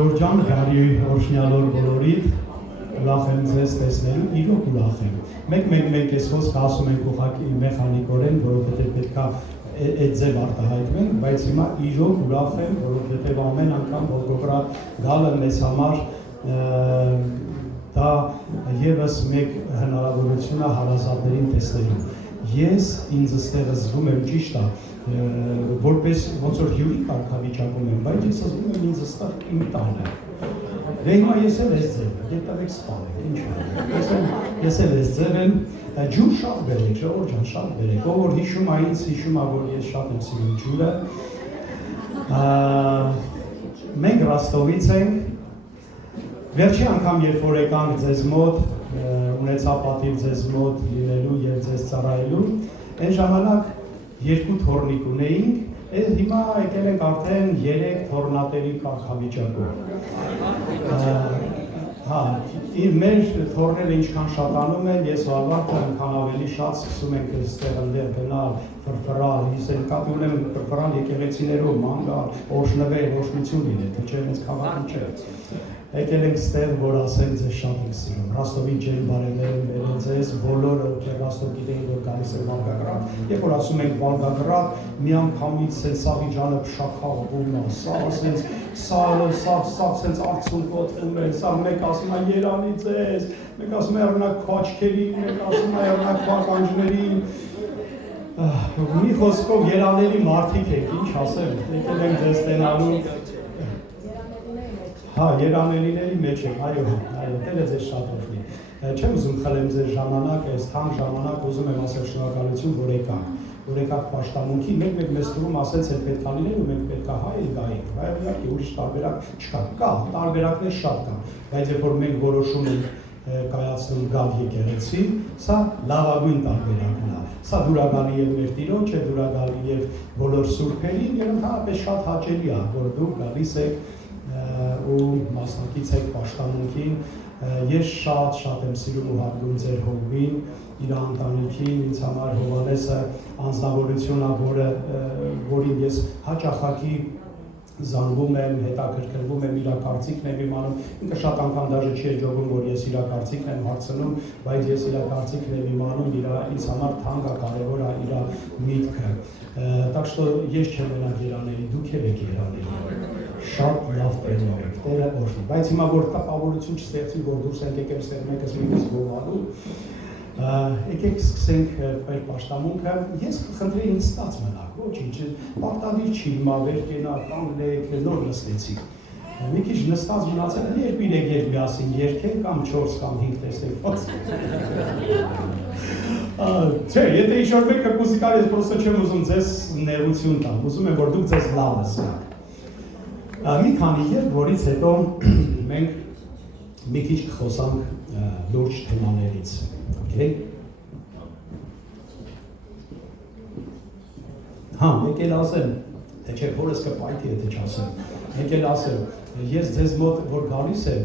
Ժորժ ջան, բարի օրհնյալոր բոլորիդ, ուրախ եմ ձեզ տեսնելու, իրոք ուրախ եմ։ Մենք այս խոսքը ասում ենք ուղղակի մեխանիկորեն, որովհետև պետք է այդ ձև արտահայտվենք, բայց հիմա իրոք ուրախ եմ, որովհետև ամեն անգամ Վոլգոգրադ գալը մեզ համար դա ևս մեկ հնարավորություն է հարազատներին տեսնելու։ Ես ինձ ստեղը զգում եմ ճիշտ է, որպես ոնց որ հյուրի կարգավիճակում եմ, բայց ես զգում եմ ինձ ստեղ իմ տանը։ Դե հիմա ես էլ ես ձև, դե տվեք սպանեք, ինչ է։ Ես էլ ես ձև եմ, ջուր շատ բերեք, Ժողովուրդ ջան, շատ բերեք, ով որ հիշում է ինձ, հիշում է, որ ես շատ եմ սիրում ջուրը։ Մենք Ռոստովից ենք, վերջի անգամ երբ որ եկանք ձեզ մոտ, ունեցա պատիվ ձեզ մոտ լինելու և ձեզ ծառայելու, այն ժամանակ երկու թոռնիկ ունեինք, հիմա եկել ենք արդեն 3 թոռնատերի կարգավիճակով։ Մեր թոռները ինչքան շատանում են, ես վարվարդը այնքան ավելի շատ սկսում ենք այստեղ ընդեղ գնալ, ֆրֆրալ, հիսենկատ ունեմ ֆրֆրալ եկեղեցիներով, մանգալ, օրհնվել, օրհնություն լինել, թե չէ ինձ քաղաքում չէ։ Եկել ենք ստեղ, որ ասենք ձեզ շատ ենք սիրում, Ռոստովի ջեր բարևներ ձեզ, բոլորը ովքեր Ռոստով գիտեին, որ գալիս է Վոլգոգրադ, երբ որ ասում ենք Վոլգոգրադ, միանգամից Սաղիջանը փշաքաղվում է, սա սենց արցունք ոտվում է, սա մեկ ասում է երանի ձեզ, մեկ ասում է եռնակ քո աչքերին, մեկ ասում է եռնակ քո ականջներին, մի խոսքով երանելի մարդիկ եք, ինչ ասեմ, եկել ենք ձեզ տենալու, երանելիների մեջ եք, այո, տերը ձեզ շատ օգնի։ Չեմ ուզում խլեմ ձեր ժամանակ, այս թանկ ժամանակ ուզում եմ ասել շնորհակալություն, որ եկաք պաշտամունքի, մեկ մեզ թվում ասեց էլ պետք է լինել ու մենք պետք է հայել գայինք, իհարկե ուրիշ տարբերակ չկա, կա, տարբերակներ շատ կան, բայց երբ որ մենք որոշում ենք կայացնում գալ եկեղեցի, սա լավագույն տարբերակն է, սա դուրագալի և մեր Տիրոջը, դուրագալի և բոլոր սուրբերին և ընդհանրապես շատ հաճելի է, որ դուք գալիս եք ու մասնակից եք պաշտամունքին, ես շատ եմ սիրում ու հարգում ձեր հովվին, իր ընտանիքին, ինձ համար Հովհաննեսը անձնավորություն է, որին ես հաճախակի զանգում եմ, հետաքրքրվում եմ, իր կարծիքն եմ իմանում, ինքը շատ անգամ դաժե չի հաջողվում, որ ես իր կարծիքն եմ հարցնում, բայց ես իր կարծիքն եմ իմանում, ինձ համար թանկ է, կարևոր է իր միտքը, так что ես չեմ մենակ երանելի, դուք եք երանելի, շատ լավ տենում եք, Տերը օրհնի, բայց հիմա որ տպավորություն չստեղծի, որ դուրս ենք եկել ստեղ մեկս մեկս գովալու, եկեք սկսենք մեր պաշտամունքը, ես խնդրի ինձ ստաց մնաք, ոչինչ, պարտադիր չի հիմա վեր կենալ, կանգնեք, նոր նստեցիք, մի քիչ նստած մնացել, երբ իրեք երբ միասին երկեն կամ 4 կամ 5 տեսնեք Չէ, եթե ինչ-որ մեկը կուզիկար, ես պրոստը չեմ ուզում ձեզ նեղություն տամ, ուզում եմ, որ դուք ձեզ լավ լսնաք։ Մի քանի երբ, որից հետո մենք մի քիչ կխոսանք լուրջ թեմաներից, մեկ էլ ասեմ, թե չէ, որս կպայթի եթե չասեմ, մեկ էլ ասեմ, ես ձեզ մոտ, որ գալիս եմ,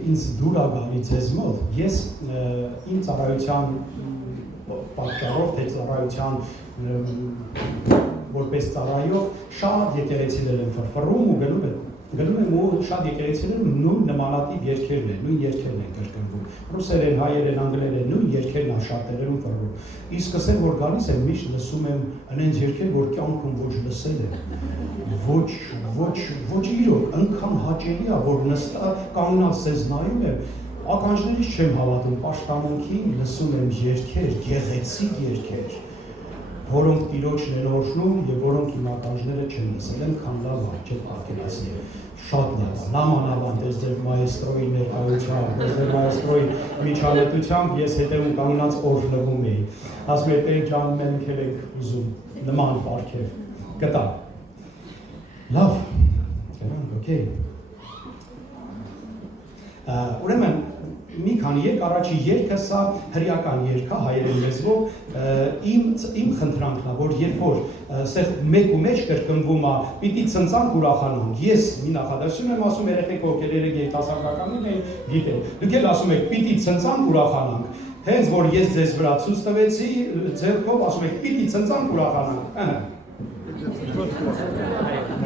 ինձ դուր է գալի ձեզ մոտ, ես իմ ծառայության պատճառով, թե ծառայության որպես ծառայող շատ եկեղեցիներ են ֆրֆռում ու գնում եմ ու շատ եկեղեցիներ նույն նմանատիպ երգերն են, նույն երգերն են կրկնվում, ռուսերեն, հայերեն, անգլերեն, նույն երգերն են շատ տեղերում ֆռվում։ Իսկ ասեմ, որ գալիս եմ, միշտ լսում եմ այնց երգեր, որ կյանքում ոչ լսել եմ, ոչ իրոք, այնքան հաճելի է, որ կանգնած ձեզ նայում եմ, ականջներից չեմ հավատում, պաշտամունքին լսում եմ երգեր, գեղեցիկ երգեր, որոնք Տիրոջն են օրհնում և որոնք իմ ականջները չեն լսել, այնքան լավ է, չէ՞ պատկերացնի, շատ լավ է, նամանավանդ ես ձեր մայեստրոյի ներկայությամբ, ես ձեր մայեստրոյի միջամտությամբ ես հետևում կանգնած օրհնվում էի, ասում եմ Տեր ջան, մենք էլ ենք ուզում, նման պարգև, գտա, լավ, գրանք, օքեյ, ուրեմն մի քանի երկ առաջի երգը սա հրեական երգ է հայերեն լեզվով իմ խնդրանքն է որ երբ որ մեկ ու մեջ կրկնվում է պիտի ցնցանք ուրախանանք ես մի նախադասություն եմ ասում երեխեք ովքեր երիտասարդականին են գիտեն դուք էլ ասում եք պիտի ցնցանք ուրախանանք հենց որ ես ձեզ վրա ցույց տվեցի ձեռքով ասում եք պիտի ցնցանք ուրախանանք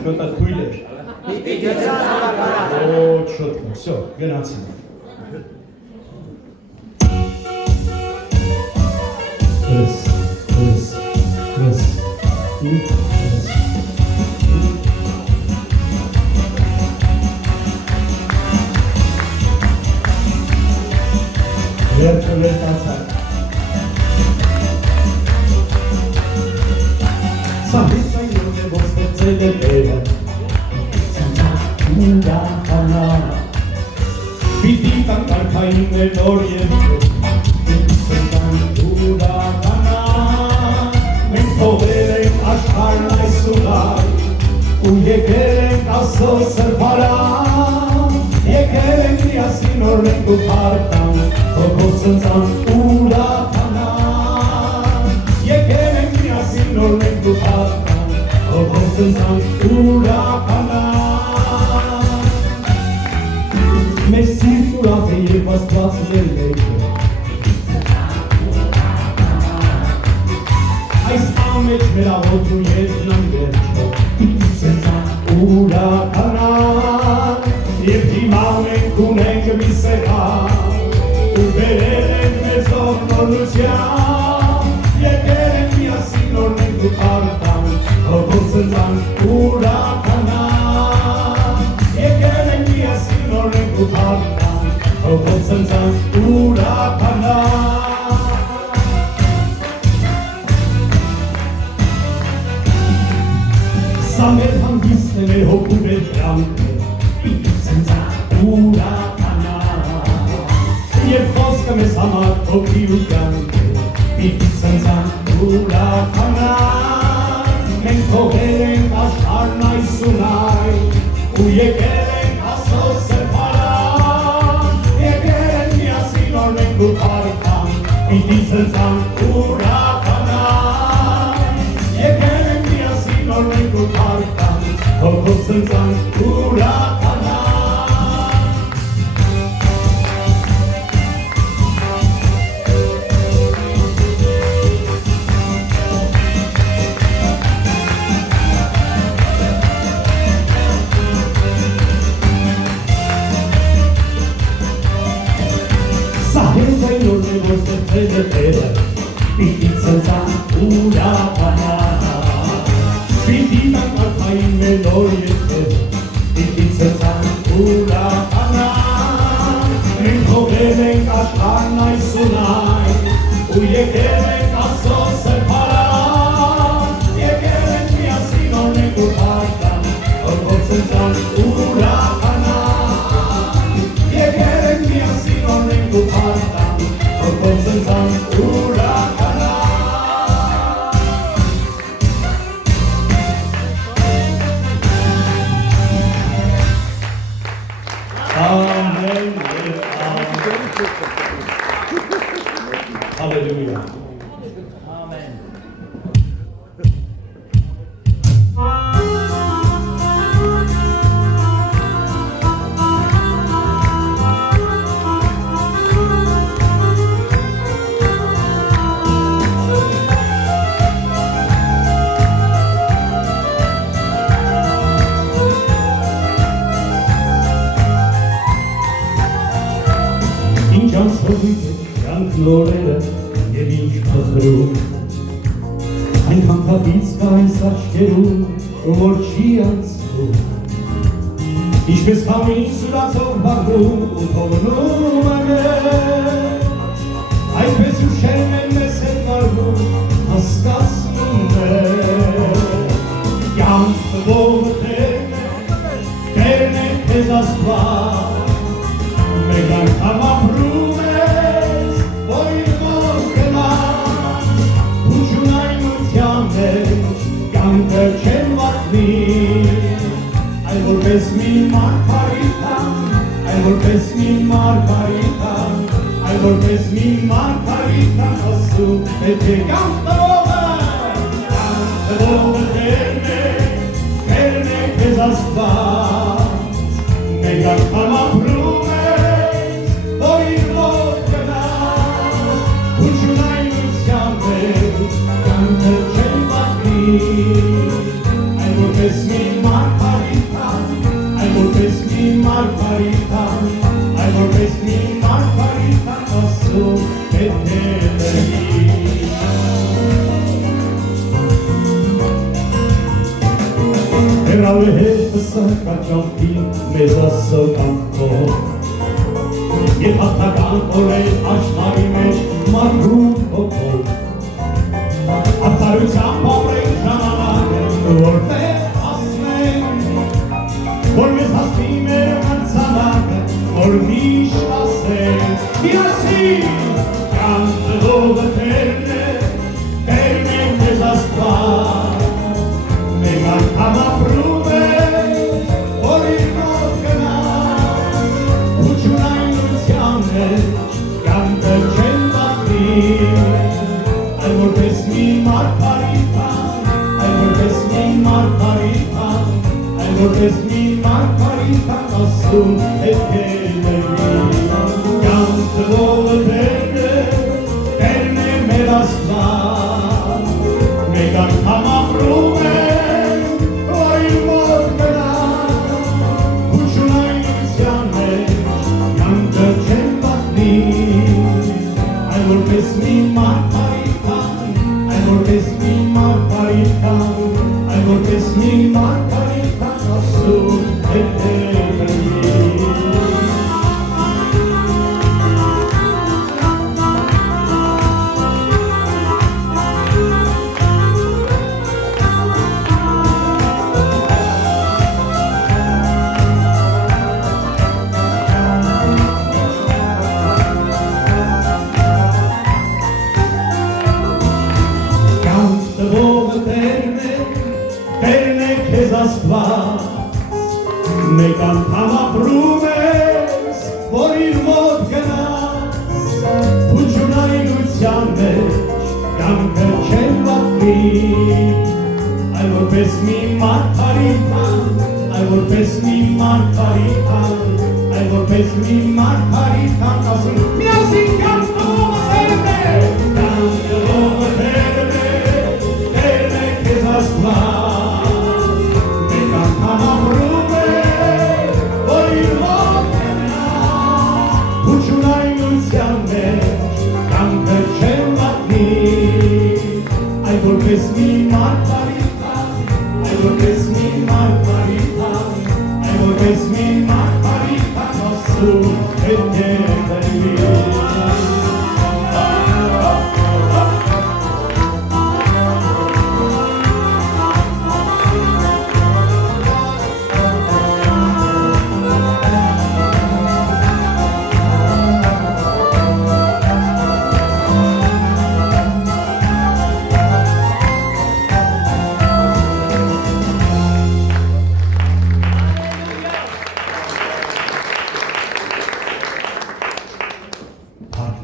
Շոտ է թույլ էր Ոչ շուտկը, всё, գնացին։ Վերջը վերտացակ։ Սա հիսայուն է ոսվեցել է բերը, ուրախանա, պիտի կանկարքային է նոր երկը, ուրախանա, մենք թողել ենք աշխարհն այս ուրախ, ու եկել ենք Աստծո սրբարան, եկել ենք միասին օրենք ու փառքան, Հոգով ցնցան ուրախանան, եկել ենք միասին օրենք ու փառքան, Հոգով ցնցան ուրախանան, մեր սիրտ ուրախ է և Աստված ելեք է, այս ամեջ մեր աղոթու երկնան վերջը, ցնցան ուրախանան, և հիմա մենք ունենք մի սեղան, ու բերել ենք մեզ ողնորության, եկել ենք միասին օրենք ու փառքան, Հոգով ցնցան ուրախանան, եկել ենք միասին օրենք ու փառքան, Հոգով ցնցան ուրախանան։ Սա մեր հանգիստն է, մեր հոգու մեր կյանքը, պիտի ցնցան ուրախանան, և խոսքը մեզ համար հոգի ու կյանք է, պիտի ցնցան ուրախանան, մենք թողել ենք աշխարհն այս ունայ, ու եկել ենք Աստծո սրբարան, եկել ենք միասին օրենք ու փառքան, պիտի ցնցան ուրախանան, եկել ենք միասին օրենք ու փառքան, Հոգով ցնցան ուրախանան։ Պիտի ցնցան ուրախանան, պիտի կանկարքային մեր նոր երկերը, պիտի ցնցան ուրախանան, մենք թողել ենք աշխարհն այս ունայ, ու եկել ենք Աստծո սրբարան, եկել ենք միասին օրենք ու փառքան, Հոգով ցնցան ուրախանան, եկել ենք միասին օրենք ու փառքան, Հոգով ցնցան Hallelujah. Amen. Ինչ անցողիկ է կյանք նորերը և ինչ փխրում, այնքան թափից կա այս աչքերում, որ չի անցնում, ինչպես քամի սուրացող բաղում ու թողնում է մեզ, այսպես ուշերն են մեզ հետ վարվում, հասկացնում է, կյանք տվողը Տերն է քեզ Աստված, մեկ անգամ ապրում ես, որ իր մոտ գնաս, ուժունայնության մեջ կյանքը չեն վատնի, այլ որպես մի մարգարիտան, այլ որպես մի մարգարիտան, այլ որպես մի մարգարիտան ասում, պետք է կյանք տվողը Տերն է քեզ Աստված, մեկ անգամ ապրում ես, որ իր մոտ գնաս, ուժունայնության մեջ կյանքը չեն վատնի, այլ որպես մի մարգարիտան, Գրավել հետ սակաճամպի մեզ ասոկանքով Եվ հաղթական օրեր աշխարի մեջ մարգուն հոգով Արդարությամբ ապրենք ժամանակը, որտեղ ասնենք Որ մեզ հասնի մեր մրցանակը, որ միշտ ասենք Միասին կյանք տղովը տերն է քեզ աստված Մենք անգամ ապրում ենք, որ իր մոտ գնանք Ու չունայնության մեջ կյանքը չեն պատմի Այլ որպես մի մարգարիտան, այլ որպես մի մարգարիտան, այլ որպես մի մարգարիտան ասում հետ կերնի Կյանք տղովը տերն է մեր աստված Մենք անգամ ապրում ենք, որ իր մոտ գնանք Ու չունայնության մեջ կյանքը չեն պատմի Այլ որպես մի մարգարիտան, այլ որպես մի մարգարիտան, այլ որպես մի մարգարիտան ասում հետ Մեկ անգամ ապրում ես, որ իր մոտ գնաս Ու չունայնության մեջ կյանքը չեն պատմի Այլ որպես մի մարգարիտան, այլ որպես մի մարգարիտան, այլ որպես մի մարգարիտան ասում Միասին կյանք տղովը տերն է, կյանք տղովը տերն է քեզ աստված Մեկ անգամ ապրում Չունայնության մեջ կյանքը չեն պատմի Այլ որպես մի մարգարիտան, այլ որպես մի մարգարիտան, այլ որպես մի մարգարիտան ասում հետ կերնի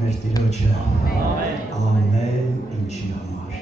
Մեր Տիրոջը, ամեն ինչի համար։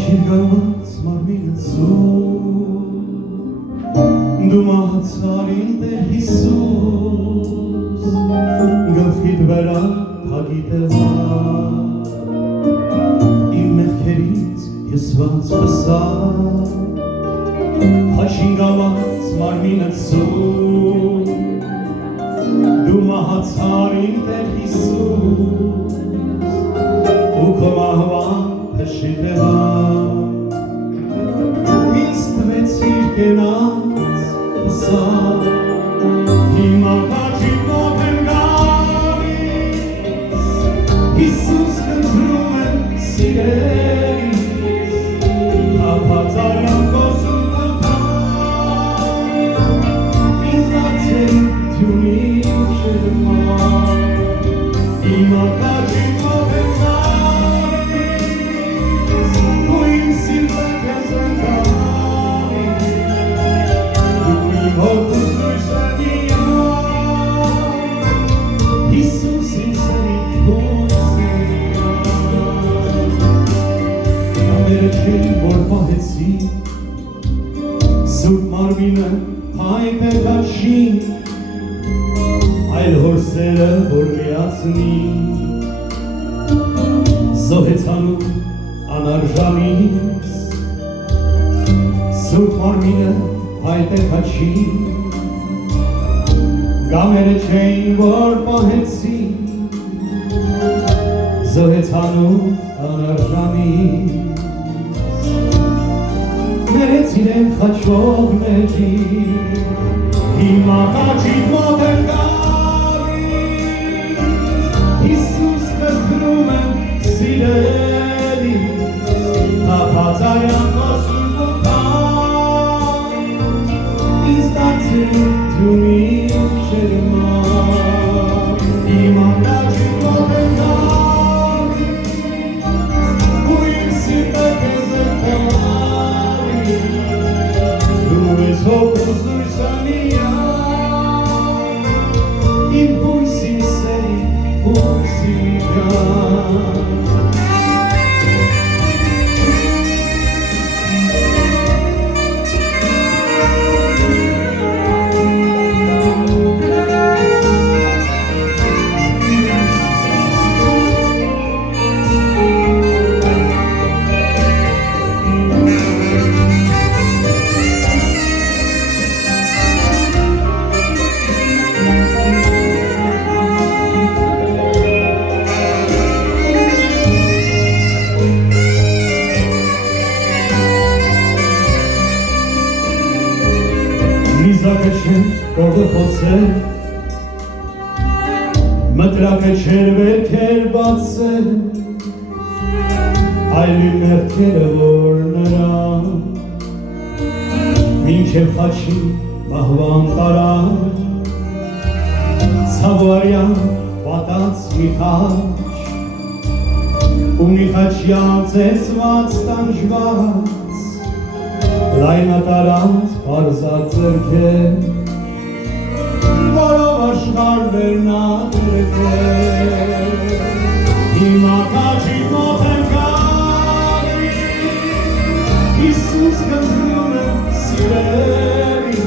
Չիրգարված մարմինս դու մահացարին Տեր Հիսուս գլխիդ վրա հագիտեված իմ մեղքերից հեսված վսա Չիրգարված մարմինս դու մահացարին Տեր Հիսուս ու քո մահվան Հշիտևան ինձ տվեցիր կենաց վսա հիմա հաճիտ մոտ եմ գալիս Հիսուս խնդրում եմ սիրելիս հապածարյան կոսում կոտան ինձ ացել թյունի չերման հիմա հաճիտ մոտ եմ Հիսուս ինձ չէի, որ պահեցի Սուրբ մարմինը հայտեքաչի Այլ հորսերը, որ միացնի Զոհեցանում անարժանից Սուրբ մարմինը հայտեքաչի Գամերը չէին, որ պահեցի Զոհեցանում անարժանից Ներեցին եմ խաչող մեջի Հիմա խաչիդ մոտ եմ գալիս Հիսուս կրկնում եմ սիրելիս Թափածարյան խոսում ու տան Ինձ դարձրու դու իմ ջերման Հիմա խաչիդ մոտ եմ գալիս Ու իմ սիրտը քեզ է տալիս Դու ես հոգուս դուրսը միան Իմ բույսի սերի բույսի գան Նիզակը չեն կողը խոցել Մտրակը չեր վերքեր բացել Այլ իմ մեղքերը որ նրան Մինչև խաչի մահվան տարան Ցավարյան պատած մի խաչ Ու մի խաչյան ծեցված տանջված Լայնատարած պարզած ձերքեր Որով աշխարհներ նա դրկեր Հիմա խաչի մոտ եմ գալիս Հիսուս կնդրում եմ սիրելիս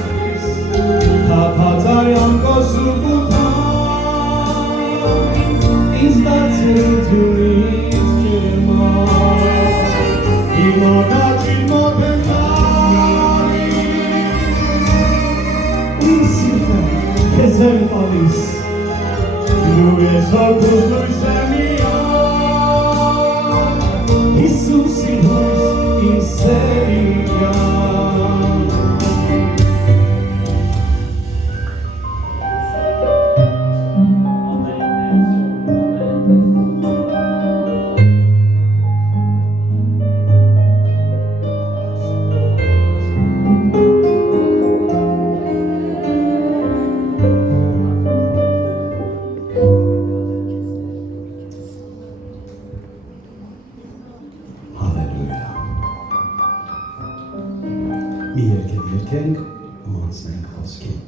Թափածարյան կոսուկ ու տան Ինձ դարձրու դու ինձ ջերման Հիմա խաչի մոտ եմ Քեզ եմ տալիս Դու ես հոգուս դուրսը միան Հիսուսի հույս իմ սերի գան Մի երկեր երկենք ու անցնենք խոսքին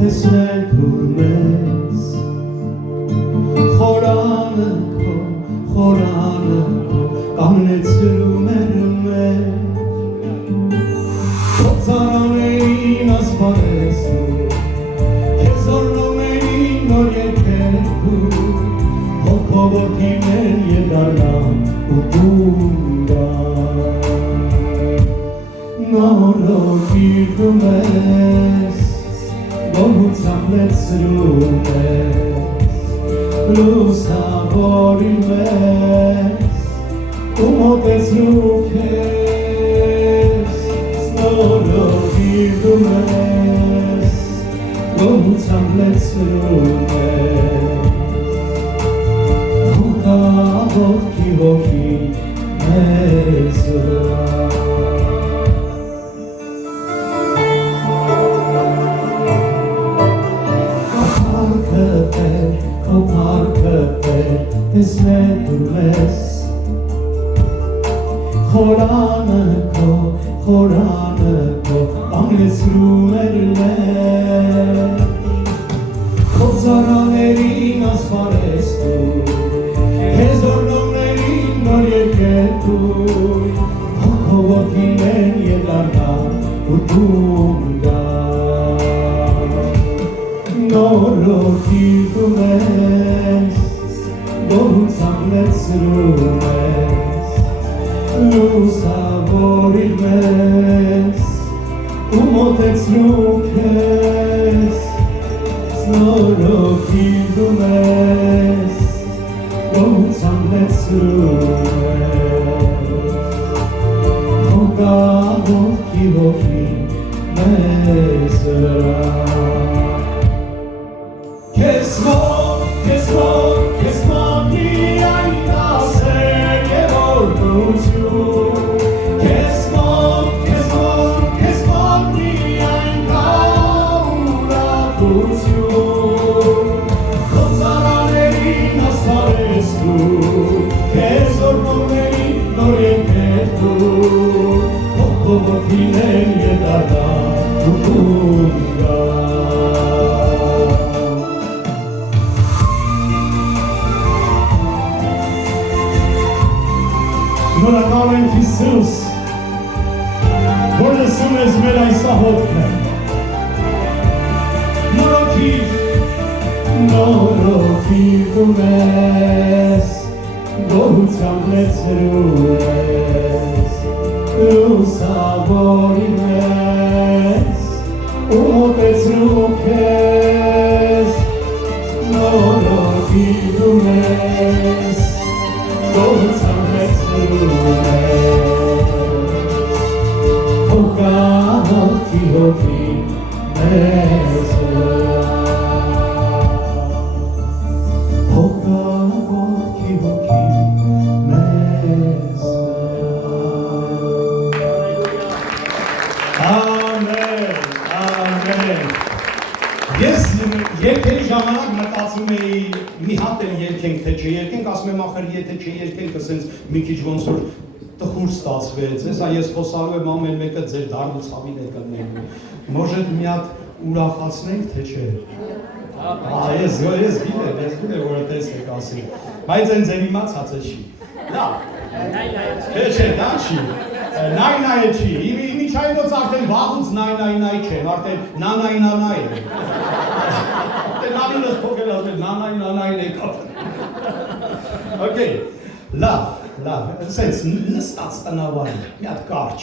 Տեսնել դուրնես Խորանը քո կանգնեցրում էր մեր Քո ծարանեին ասպարեսում Քեզ օրնում էին նոր երկեր դու Հոգով որդիներ եդարնան ու դունդան Նորով իրդում ես Գոհությամբ լեցրում ես Լուսավորում ես ու մոտեցնում քեզ Նորով իրդում ես Գոհությամբ լեցրում ես Այդպես մեդուրես Խորանը քո Անգեցրում էր մեր Քո ծառաներին ասպարես դու Քեզ օրնողներին նոր երկեր դու Քո ոտքին են ետարնա ու դում գա Նորոքի դու ես Գոհությամբ լեցրում ես Լուսավորիր մեզ ու մոտեցնում քեզ Նորոքի դու ես Գոհությամբ լեցրում ես Հոգի հոգի մեզ վրա Քեզ մոտ միայն ասել և օրնություն Քեզ մոտ միայն կա ուրախություն Քո ծառաներին ասպարես դու Քեզ օրնողներին նոր երկեր դու Քո ոտքին են ետարնա ու դում գա Շնորհակալ ենք Հիսուս, որ լսում ես մեր այս աղոթքը։ Նորոքի դու ես, գոհությամբ լեցրում ես, լուսավորիր մեզ ու մոտեցնում քեզ։ Նորոքի դու ես, գոհությամբ լեցրում Հոգի մեզ վրա Հոգի մեզ Ամեն Ես երկերի ժամանակ մտածում էի մի հատ էլ երկենք, թե չերկենք, ասում եմ ախր եթե չերկենք, ասենց մի քիչ ոնց որ տխուր ստացվեց, ես խոսալու եմ ամեն մեկը ձեր դառն ու ցավին եք ընենք, մոժետ մի հատ ուրախացնենք, թե չէ։ Ես գիտեմ, որ այդպես եք ասի, բայց են ձեր իմացածը չի։ Լավ, չէ, դա չի, նայ չի, իմիջայնոց արդեն վաղուց նայ չեմ, արդեն նանայ է։ Նանինս փոքր ասում են, նանայն է կապը։ Okay, լավ, սենց նստած տնավարի, մի հատ կարճ։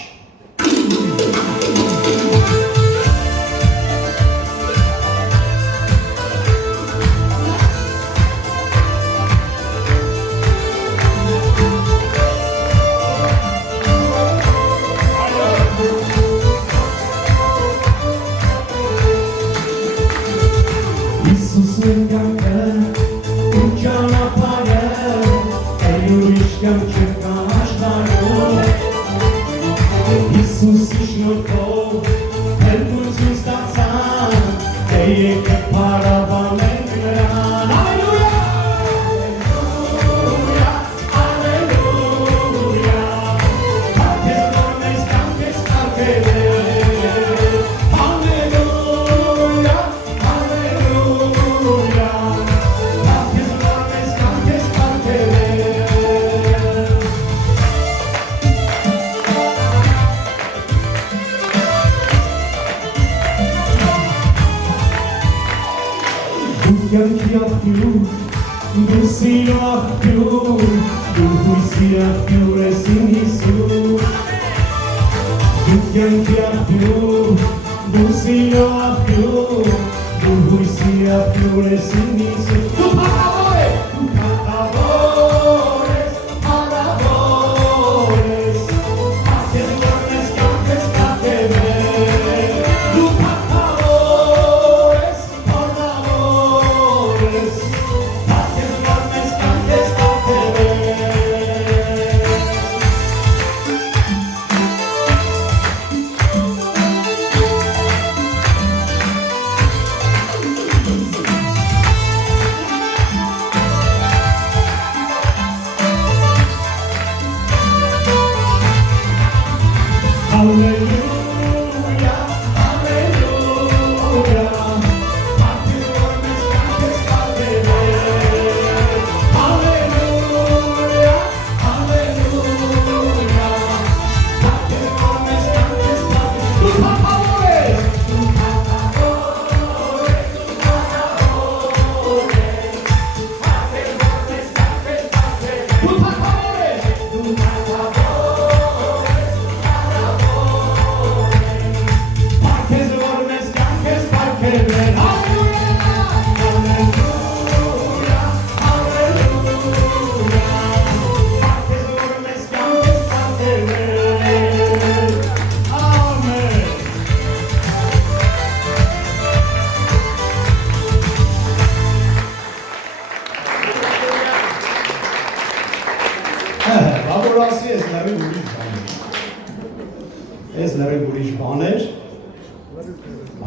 Ես լրիվ ուրիշ բաներ,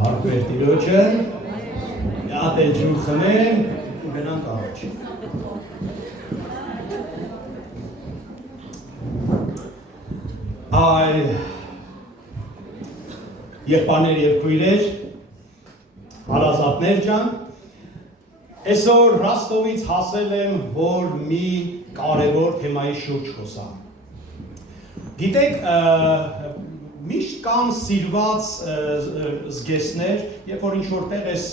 հարկվեր տիրոջը, հատ էլ ջուր խմեն ու գնանք առաջ։ Այ եղբայրներ և քույրեր, հարազատներ ջան, այսօր Ռաստովից հասել եմ, որ մի կարևոր թեմայի շուրջ խոսամ։ Գիտեք, միշտ կան սիրված զգեստներ, երբ որ ինչ-որ տեղ ես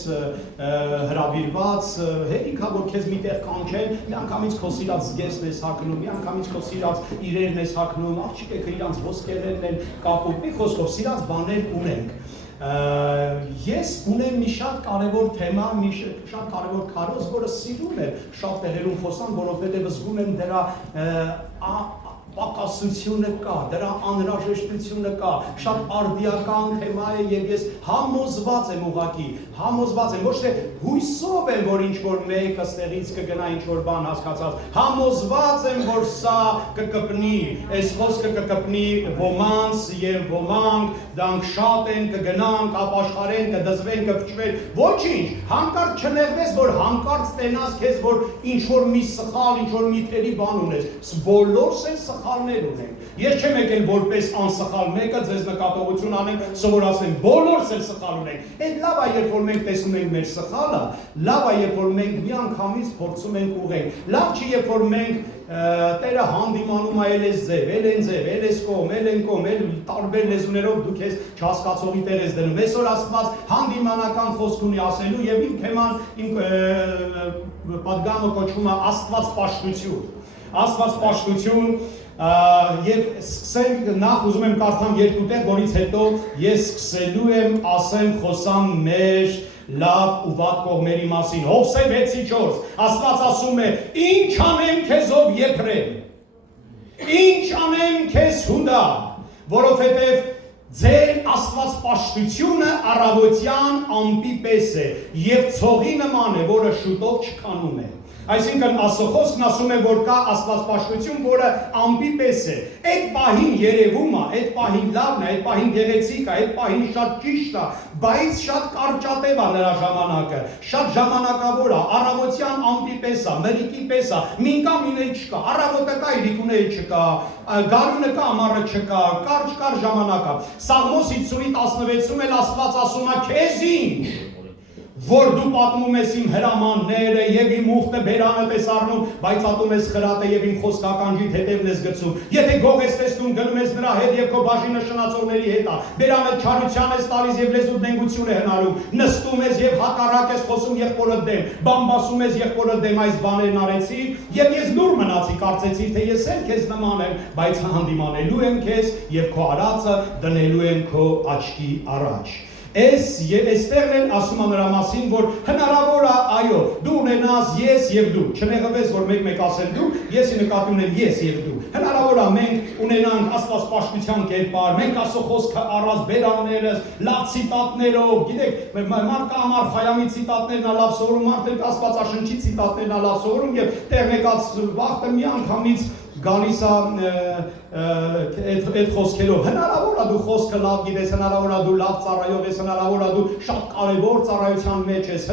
հրավիրված, հերիքա որ քեզ միտեղ կանչեն, միանգամից քո սիրած զգեստն ես հագնում, միանգամից քո սիրած իրերն ես հագնում, աղջիկները իրանց ոսկերներն են կապում, մի խոսքով սիրած բաներ ունենք։ Ես ունեմ մի շատ կարևոր թեմա, մի շատ կարևոր քարոզ, որը սիրում եմ շատ տեղերում խոսամ, որովհետև զգում եմ դրա պակասությունը կա, դրա անհրաժեշտությունը կա, շատ արդիական թեմա է և ես համոզված եմ ուղղակի, համոզված եմ, ոչ թե հույսով եմ, որ ինչ-որ մեկը ստեղից կգնա ինչ-որ բան հասկացած, համոզված եմ, որ սա կկպնի, այս խոսքը կկպնի ոմանց և ոմանք, դրանք շատ են, կգնան, կապաշխարեն, կդզվեն, կվճվեն, ոչինչ, հանկարծ չնեղվես, որ հանկարծ տենաս քեզ, որ ինչ-որ մի սխալ, ինչ-որ մի թերի բան ունես, բոլորս են սխալներ ունենք, ես չեմ եկել որպես անսխալ մեկը, ձեզ նկատողություն անենք, սովորացնեմ, բոլորս էլ սխալ ունենք, այդ լավ է, երբ որ մենք տեսնում ենք մեր սխալը, լավ է, երբ որ մենք միանգամից փորձում ենք ուղղել, լավ չի, երբ որ մենք Տերը հանդիմանում է էլ ես ձև, էլ են ձև, էլ ես կողմ, էլ են կողմ, էլ տարբեր լեզուներով դուք ես չհասկացողի տեղ ես դնում, այսօր Աստված հանդիմանական խոսք ունի ասելու և իմ թեման, իմ պատգամը կոչվում է Աստվածպաշտություն, Աստվածպաշտություն և սկսենք նախ ուզում եմ կարդամ երկու տեղ, որից հետո ես սկսելու եմ ասեմ խոսամ մեր լավ ու վատ կողմերի մասին, Հովսեև 6:4, Աստված ասում է, ինչ անեմ քեզով Եփրեմ, ինչ անեմ քեզ Հուդա, որովհետև ձեր աստվածպաշտությունը առավոտյան ամպի պես է և ցողի նման է, որը շուտով չքանում է։ Այսինքն ասոխոսքն ասում է, որ կա աստվածպաշտություն, որը ամպի պես է։ Այդ պահին երևում է, այդ պահին լավն է, այդ պահին գեղեցիկ է, այդ պահին շատ ճիշտ է, բայց շատ կարճատև է նրա ժամանակը, շատ ժամանակավոր է, առավոտյան ամպի պես է, մրիկի պես է, մինկա մինել չկա, առավոտը կա, իրիկունել չկա, գարունը կա, ամառը չկա, կարճ ժամանակ է։ Սաղմոս 50:16-ում էլ Աստված ասում է, քեզ ինչ որ դու պատմում ես իմ հրամանները և իմ ուխտը բերանդ ես առնում, բայց ատում ես խրատը և իմ խոսքականջիդ հետևն ես գցում։ Եթե գող ես տեսնում, գնում ես նրա հետ և քո բաժինը շնացողների հետ է, բերանը չարության ես տալիս և լեզու դենգություն է հնարում, նստում ես և հակառակ ես խոսում եղբորդ դեմ, բամբասում ես եղբորդ դեմ, այս բաներն արեցի և ես դուր մնացի, կարծեցի, թե ես էլ քեզ նման եմ, բայց հանդիմանելու եմ քեզ և քո արածը դնելու եմ քո աչքի առաջ։ Այստեղն էլ ասում է նրա մասին, որ հնարավոր է, այո, դու ունենաս ես և դու, չնեղվես, որ մեկ ասել դու, եսի նկատի ունեմ ես և դու, հնարավոր է մենք ունենանք աստվածպաշտության կերպար, մենք ասո խոսքը առած բերաններս, լավ ցիտատներով, գիտեք, մարդ կա համար Խայամի ցիտատներն է լավ սովորում, մարդ էլ աստվածաշնչի ցիտատներն է լավ սովորում և տեղ եկած վաղտը միանգամից գալիս է այդ խոսքերով, հնարավոր է դու խոսքը լավ գիտես, հնարավոր է դու լավ ծառայող ես, հնարավոր է դու շատ կարևոր ծառայության մեջ ես,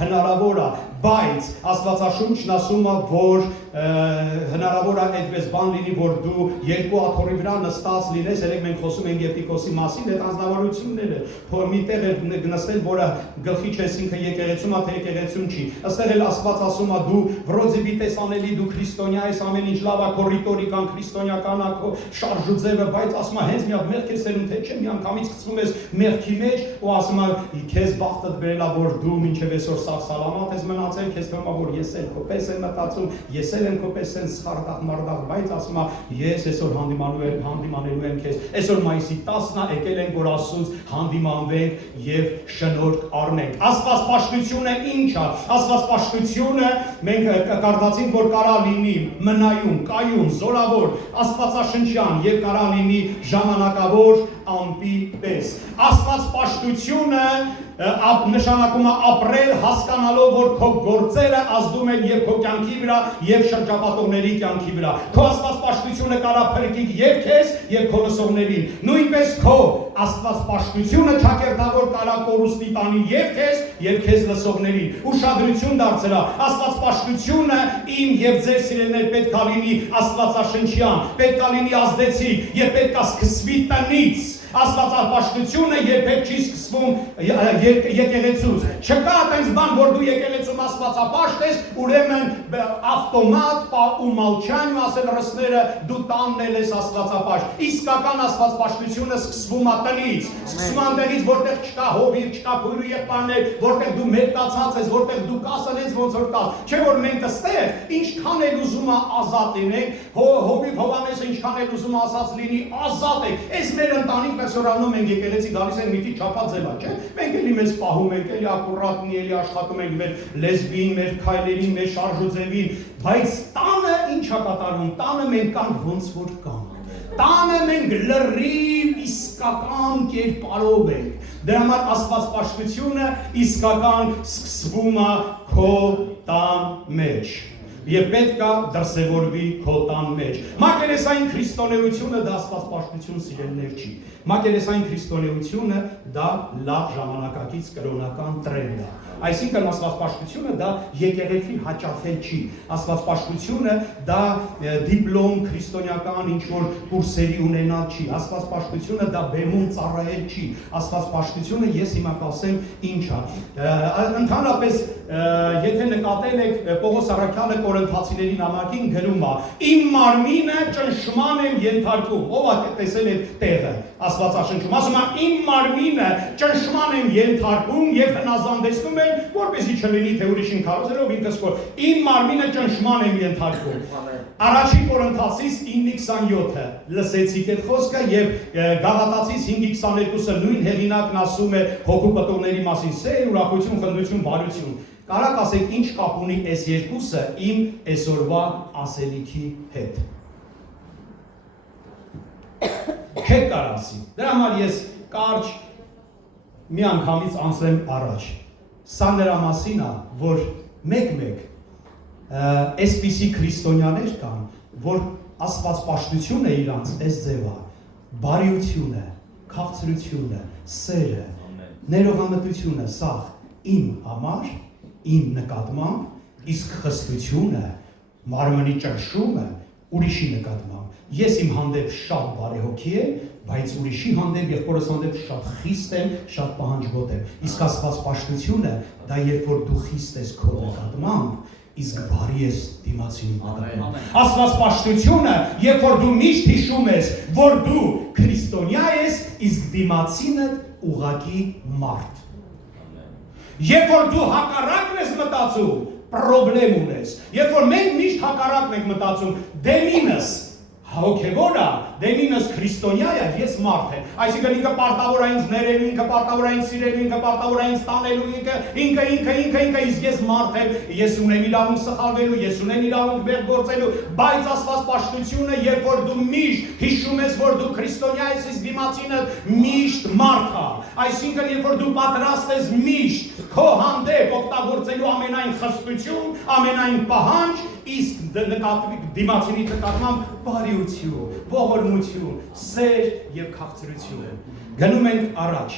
հնարավոր է, բայց Աստվածաշունչն ասում է, որ հնարավոր է այդպես բան լինի, որ դու երկու աթոռի վրա նստած լինես, երեք մենք խոսում ենք Եվտիկոսի մասին, այդ անձնավորությունները, մի տեղ է նստել, որը գլխի չես ինքը եկեղեցում է, թե եկեղեցում չի, ըստեղ էլ Աստված ասում է, դու վրոձի բիտես անելի, դու քրիստոնյա ես, ամեն ինչ լավ է, քո ռիտորիկան քրիստոնյա քրիստոնեական ակո շարժու ձևը, բայց ասում է հենց մի հատ մեղք ես ելում, թե չէ, մի անգամից գցվում ես մեղքի մեջ ու ասում է քեզ բախտդ բերելա, որ դու մինչև այսօր սա սալամատ ես մնացել, քեզ թվում է, որ ես էլ քո պես եմ մտածում, ես էլ եմ քո պես են սխարդախ մարդախ, բայց ասում է ես այսօր հանդիմանելու եմ քեզ, այսօր մայիսի 10-ն է, եկել ենք, որ Աստծուց հանդիմանվենք եւ շնորհք առնենք։ Աստված պաշտությունը ինչ է։ Աստված պաշտությունը մենք կարդացինք, որ կարա լինի մնայուն, կայուն, զորավոր, աստվածաշնչյան եւ կարա լինի ժամանակավոր ամպի պես։ Աստված պաշտությունը նշանակում է ապրել հասկանալով, որ քո գործերը ազդում են եւ քո կյանքի վրա եւ շրջապատողների կյանքի վրա։ Քո աստված պաշտությունը կարա փրկի եւ քեզ եւ քո լսողներին։ Նույնպես քո աստված պաշտությունը ճակերտավոր կարա կորուստի տանի եւ քեզ լսողներին։ Ուշադրություն դարձրա, աստված պաշտությունը իմ եւ ձեր սիրելիներ պետք է լինի աստվածաշնչյան, պետք է լինի ազդեցիկ եւ պետք է սկսվի տնից։ Աստվածապաշտությունը երբեք չի սկսվում եկեղեցուց։ Չկա այդպես բան, որ դու եկեղեցում աստվածապաշտ ես, ուրեմն ավտոմատ ու մալչան ու ասել ռսները դու տանն ես աստվածապաշտ։ Իսկական աստվածապաշտությունը սկսվում է տնից։ Սկսվում է այնտեղից, որտեղ չկա հովիվ, չկա քույր ու եղբայրներ, որտեղ դու մերկացած ես, որտեղ դու կաս այնպես ոնց որ կաս։ Չէ որ մենք այստեղ ինչքան էլ ուզում է ազատ լինենք, հովիվ Հովանեսը ինչքան էլ ուզում է ասած լինի, ազատ եք։ Այս մեր ընտանիք Սորանում ենք եկեղեցի գալիս են մի քիչ չափած ձևա, չէ՞։ Մենք էլի մեզ պահում ենք, էլի ակուրատնի, էլի աշխատում ենք մեր լեզվին, մեր քայլերին, մեր շարժուձևին, բայց տանը ինչ է կատարվում։ Տանը մենք կան ոնց որ կանք։ Տանը մենք լրիվ իսկական կերպարով ենք։ Դրա համար աստվածապաշտությունը իսկական սկսվում է քո տան մեջ։ Եվ պետք է դրսևորվի քո տան մեջ։ Մակերեսային քրիստոնեությունը դա աստվածապաշտություն սիրելիներ չի։ Մակերեսային քրիստոնեությունը դա լավ ժամանակակից կրոնական տրենդ է։ Այսինքն աստվածապաշտությունը դա եկեղեցին հաճախել չի։ Աստվածապաշտությունը դա դիպլոմ քրիստոնեական ինչ-որ կուրսերի ունենալ չի։ Աստվածապաշտությունը դա բեմում ծառայել չի։ Աստվածապաշտությունը ես հիմա կասեմ ինչ է։ Ընդհանրապես եթե նկատել եք Պողոս առաքյալը Կորինթացիներին նամակին գրում է. Իմ մարմինը ճնշման եմ ենթարկում։ Ով է տեսել այդ տեղը Աստվածաշնչում։ Ասում է իմ մարմինը ճնշման եմ ենթարկում եւ հնազանդեցնում եմ, որպեսզի չլինի թե ուրիշին քարոզելով ինքս կոր։ Իմ մարմինը ճնշման եմ ենթարկում։ Առաջին Կորինթացիս 9:27-ը լսեցիք այդ խոսքը եւ Գաղատացիս 5:22-ը նույն հեղինակն ասում է հոգու պտուղների մասին՝ սեր, ուրախություն, խնդրություն, բարություն։ Կարաք ասեք ինչ կապ ունի այս երկուսը իմ այսօրվա ասելիքի հետ։ Հետ կարասի։ Դրա համար ես կարճ մի անգամից անցնեմ առաջ։ Սա նրա մասին է, որ մեկ-մեկ այսպիսի քրիստոնյաներ կան, որ աստվածապաշտությունը իրանց այս ձևը, բարիությունը, քաղցրությունը, սերը, ներողամտությունը, սա իմ համար, իմ նկատմամբ, իսկ խստությունը, մարմնի ճնշումը ուրիշի նկատմամբ։ Ես իմ հանդեպ շատ բարեհոգի եմ, բայց ուրիշի հանդեպ եղբորս հանդեպ շատ խիստ եմ, շատ պահանջկոտ եմ։ Իսկ աստվածապաշտությունը դա երբ որ դու խիստ ես քո նկատմամբ, իսկ բարի ես դիմացինի նկատմամբ։ Աստվածապաշտությունը, երբ որ դու միշտ հիշում ես, որ դու քրիստոնյա ես, իսկ դիմացինդ ուղղակի մարդ։ Երբ որ դու հակառակն ես մտածում, պրոբլեմ ունես։ Երբ որ մենք միշտ հակառակն ենք մտածում, դեմինս հոգևոր է, դեմինս քրիստոնյա է, ես մարդ եմ։ Այսինքն ինքը պարտավոր է ինձ ներելու, ինքը պարտավոր է ինձ սիրելու, ինքը պարտավոր է ինձ տանելու, ինքը, իսկ ես մարդ եմ, ես ունեմ իրավունք սխալվելու, ես ունեմ իրավունք բեղ գործելու, բայց աստվածապաշտությունը, երբ որ դու միշտ հիշում ես, որ դու քրիստոնյա ես, իսկ դիմացինը միշտ մարդ է։ Այսինքն երբ որ դու պատրաստ ես միշտ քո հանդեպ օգտագործելու ամենայն խստություն, ամենայն պահանջ, իսկ դիմացինի նկատմամբ բարիություն, ողորմություն, սեր եւ քաղցրություն։ Գնում ենք առաջ։